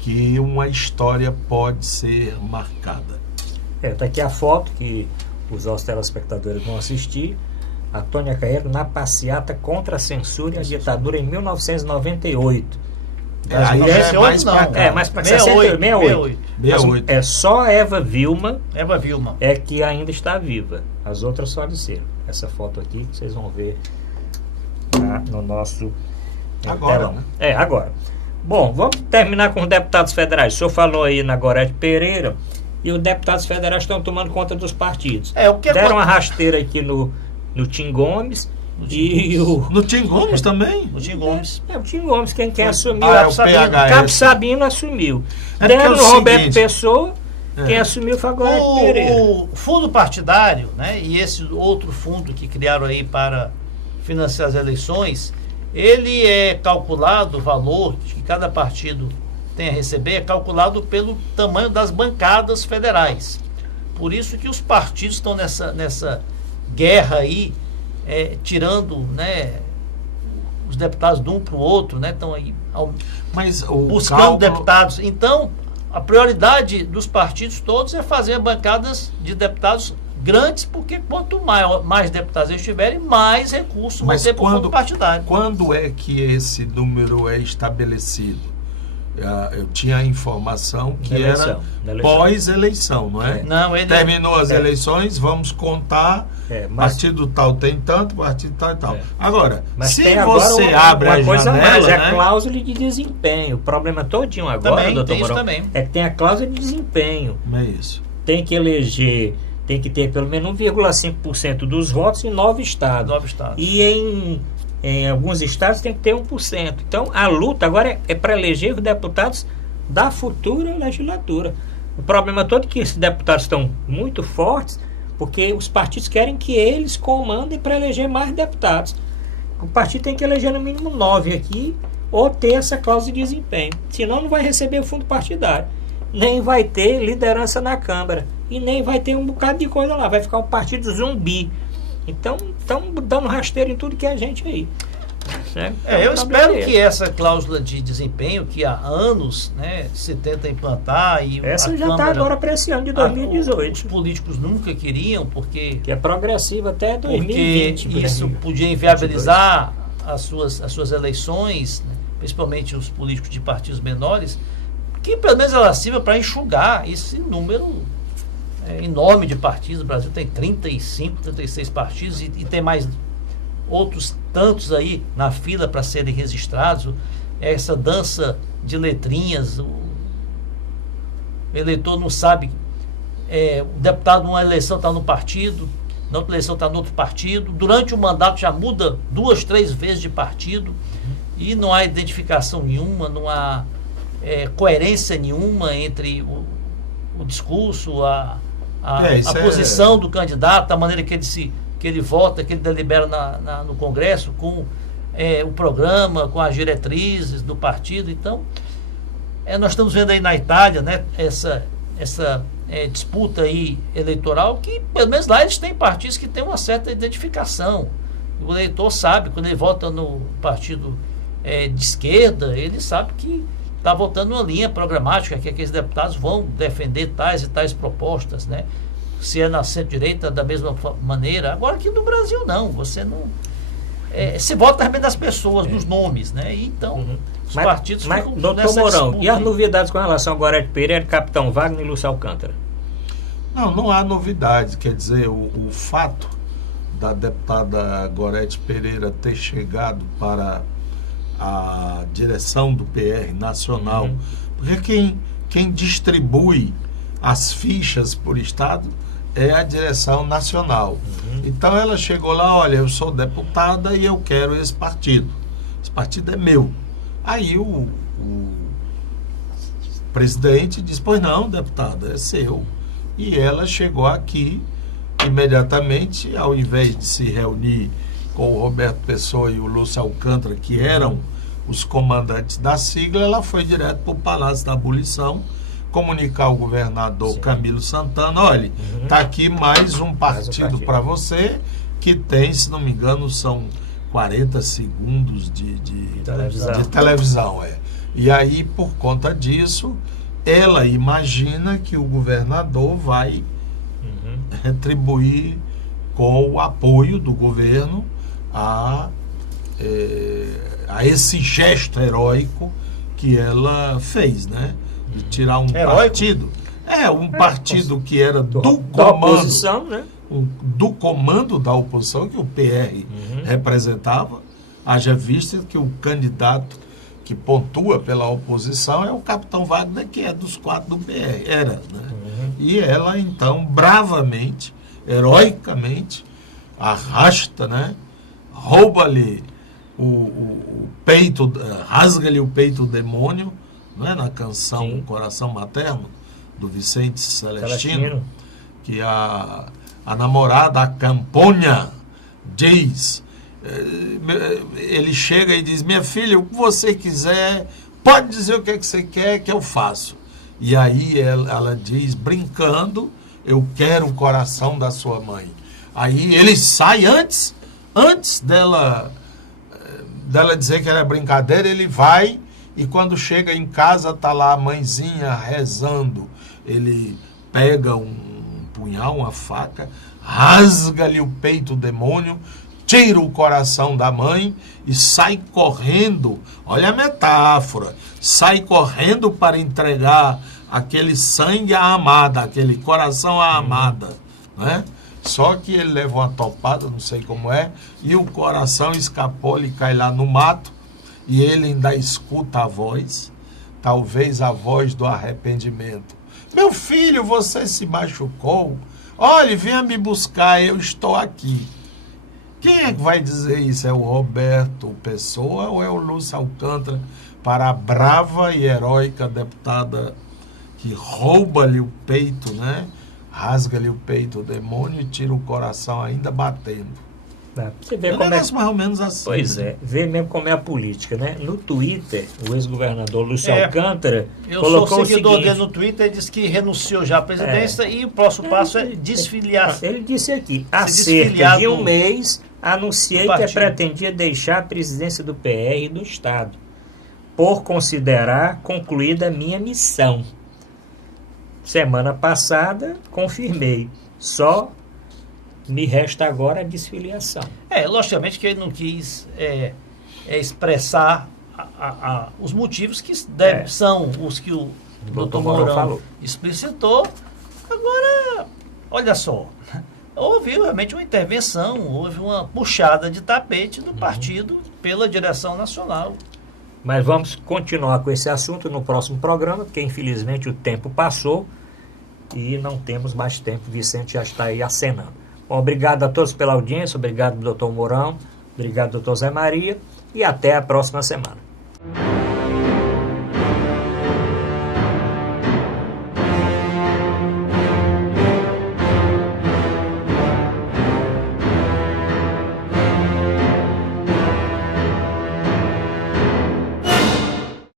que uma história pode ser marcada. Tá aqui a foto que os nossos telespectadores vão assistir. A Tônia Carreiro na passeata contra a censura e a ditadura em 1998. Aí é mais pra cá. Mais para 68. É só a Eva Vilma é que ainda está viva. As outras faleceram. Essa foto aqui que vocês vão ver no nosso agora, telão. Né? Agora. Bom, vamos terminar com os deputados federais. O senhor falou aí na Gorete Pereira, e os deputados federais estão tomando conta dos partidos. Deram uma rasteira aqui no Tim Gomes. No Tim Gomes também? No Tim Gomes. O Tim Gomes, quem assumiu. O PHS. Cabo Sabino assumiu. Deram no Roberto Pessoa, quem assumiu foi a Gorete Pereira. O fundo partidário, né, e esse outro fundo que criaram aí para financiar as eleições, ele é calculado, o valor que cada partido tem a receber é calculado pelo tamanho das bancadas federais. Por isso que os partidos estão nessa guerra aí, tirando, né, os deputados de um para o outro, né, estão aí buscando deputados. Então, a prioridade dos partidos todos é fazer bancadas de deputados grandes, porque quanto mais deputados eles tiverem, mais recursos vão ter para o fundo partidário. Quando é que esse número é estabelecido? Eu tinha a informação que era pós-eleição, não é? Não, terminou as eleições, vamos contar, partido tal tem tanto, partido tal e tal. Agora, mas se você abre a coisa janela... mais, né? a cláusula de desempenho. O problema todinho agora, também, doutor Mourão, é que tem a cláusula de desempenho. É isso. Tem que eleger, tem que ter pelo menos 1,5% dos votos em 9 estados. E em alguns estados tem que ter 1%. Então, a luta agora é para eleger os deputados da futura legislatura. O problema todo é que esses deputados estão muito fortes, porque os partidos querem que eles comandem para eleger mais deputados. O partido tem que eleger no mínimo 9 aqui, ou ter essa cláusula de desempenho. Senão não vai receber o fundo partidário. Nem vai ter liderança na Câmara. E nem vai ter um bocado de coisa lá. Vai ficar um partido zumbi. Então, estão dando rasteiro em tudo que é gente aí. Eu espero que essa cláusula de desempenho, que há anos, né, se tenta implantar... Essa já está agora para esse ano de 2018. Os políticos nunca queriam, porque... Que é progressiva até 2020. Porque isso podia inviabilizar as suas eleições, né, principalmente os políticos de partidos menores, que pelo menos ela sirva para enxugar esse número... enorme de partidos. O Brasil tem 35, 36 partidos e tem mais outros tantos aí na fila para serem registrados. Essa dança de letrinhas, o eleitor não sabe, o deputado numa eleição está no partido, na outra eleição está no outro partido, durante o mandato já muda 2, 3 vezes de partido, e não há identificação nenhuma, não há coerência nenhuma entre o discurso, a posição do candidato, a maneira que ele vota, que ele delibera no Congresso, com o programa, com as diretrizes do partido. Então, nós estamos vendo aí na Itália, né, essa disputa aí eleitoral, que pelo menos lá eles têm partidos que têm uma certa identificação. O eleitor sabe, quando ele vota no partido de esquerda, ele sabe que está votando uma linha programática, que aqueles deputados vão defender tais e tais propostas, né? Se é na centro-direita, da mesma maneira. Agora aqui no Brasil não, você não... se vota também das pessoas, dos nomes, né? E então, os partidos ficam doutor Mourão, e as novidades com relação a Gorete Pereira, Capitão Wagner e Lúcio Alcântara? Não há novidades. Quer dizer, o fato da deputada Gorete Pereira ter chegado para a direção do PR nacional, porque quem distribui as fichas por estado é a direção nacional. Então ela chegou lá, olha, eu sou deputada e eu quero esse partido é meu. Aí o presidente disse, pois não, deputada, é seu. E ela chegou aqui imediatamente, ao invés de se reunir com o Roberto Pessoa e o Lúcio Alcântara, que eram os comandantes da sigla, ela foi direto para o Palácio da Abolição comunicar ao governador Camilo Santana, olha, está aqui mais um partido para você, que tem, se não me engano, são 40 segundos de televisão. E aí, por conta disso, ela imagina que o governador vai retribuir com o apoio do governo a esse gesto heróico que ela fez, né? De tirar um partido. Um partido que era do comando da oposição, né? Do comando da oposição, que o PR representava. Haja vista que o candidato que pontua pela oposição é o Capitão Wagner, que é dos 4 do PR. Né? E ela, então, bravamente, heroicamente, arrasta, né? Rouba-lhe o peito, rasga-lhe o peito o demônio, não é? Na canção Coração Materno, do Vicente Celestino, que a namorada, a Camponha, diz, ele chega e diz, minha filha, o que você quiser, pode dizer o que é que você quer que eu faço. E aí ela diz, brincando, eu quero o coração da sua mãe. Aí ele sai antes dela dizer que era brincadeira, ele vai, e quando chega em casa tá lá a mãezinha rezando. Ele pega um punhal, uma faca, rasga-lhe o peito o demônio, tira o coração da mãe e sai correndo. Olha a metáfora, sai correndo para entregar aquele sangue à amada, aquele coração à amada, né? Só que ele leva uma topada, não sei como é, e o coração escapou, ele cai lá no mato, e ele ainda escuta a voz, talvez a voz do arrependimento. Meu filho, você se machucou? Olhe, venha me buscar, eu estou aqui. Quem é que vai dizer isso? É o Roberto Pessoa ou é o Lúcio Alcântara para a brava e heróica deputada que rouba-lhe o peito, né? Rasga-lhe o peito o demônio e tira o coração ainda batendo. Você vê como mais ou menos assim. Pois vê mesmo como é a política, né? No Twitter, o ex-governador Lúcio Alcântara colocou sou seguidor dele no Twitter, ele disse que renunciou já à presidência e o próximo passo é desfiliar. Ele disse aqui, há cerca de um mês, anunciei que pretendia deixar a presidência do PR e do Estado, por considerar concluída a minha missão. Semana passada, confirmei. Só me resta agora a desfiliação. Logicamente que ele não quis expressar os motivos que são os que o doutor Mourão falou. Explicitou. Agora, olha só, houve realmente uma intervenção, houve uma puxada de tapete do partido pela direção nacional. Mas vamos continuar com esse assunto no próximo programa, porque infelizmente o tempo passou e não temos mais tempo. Vicente já está aí acenando. Bom, obrigado a todos pela audiência, obrigado, doutor Mourão, obrigado, doutor Zé Maria, e até a próxima semana.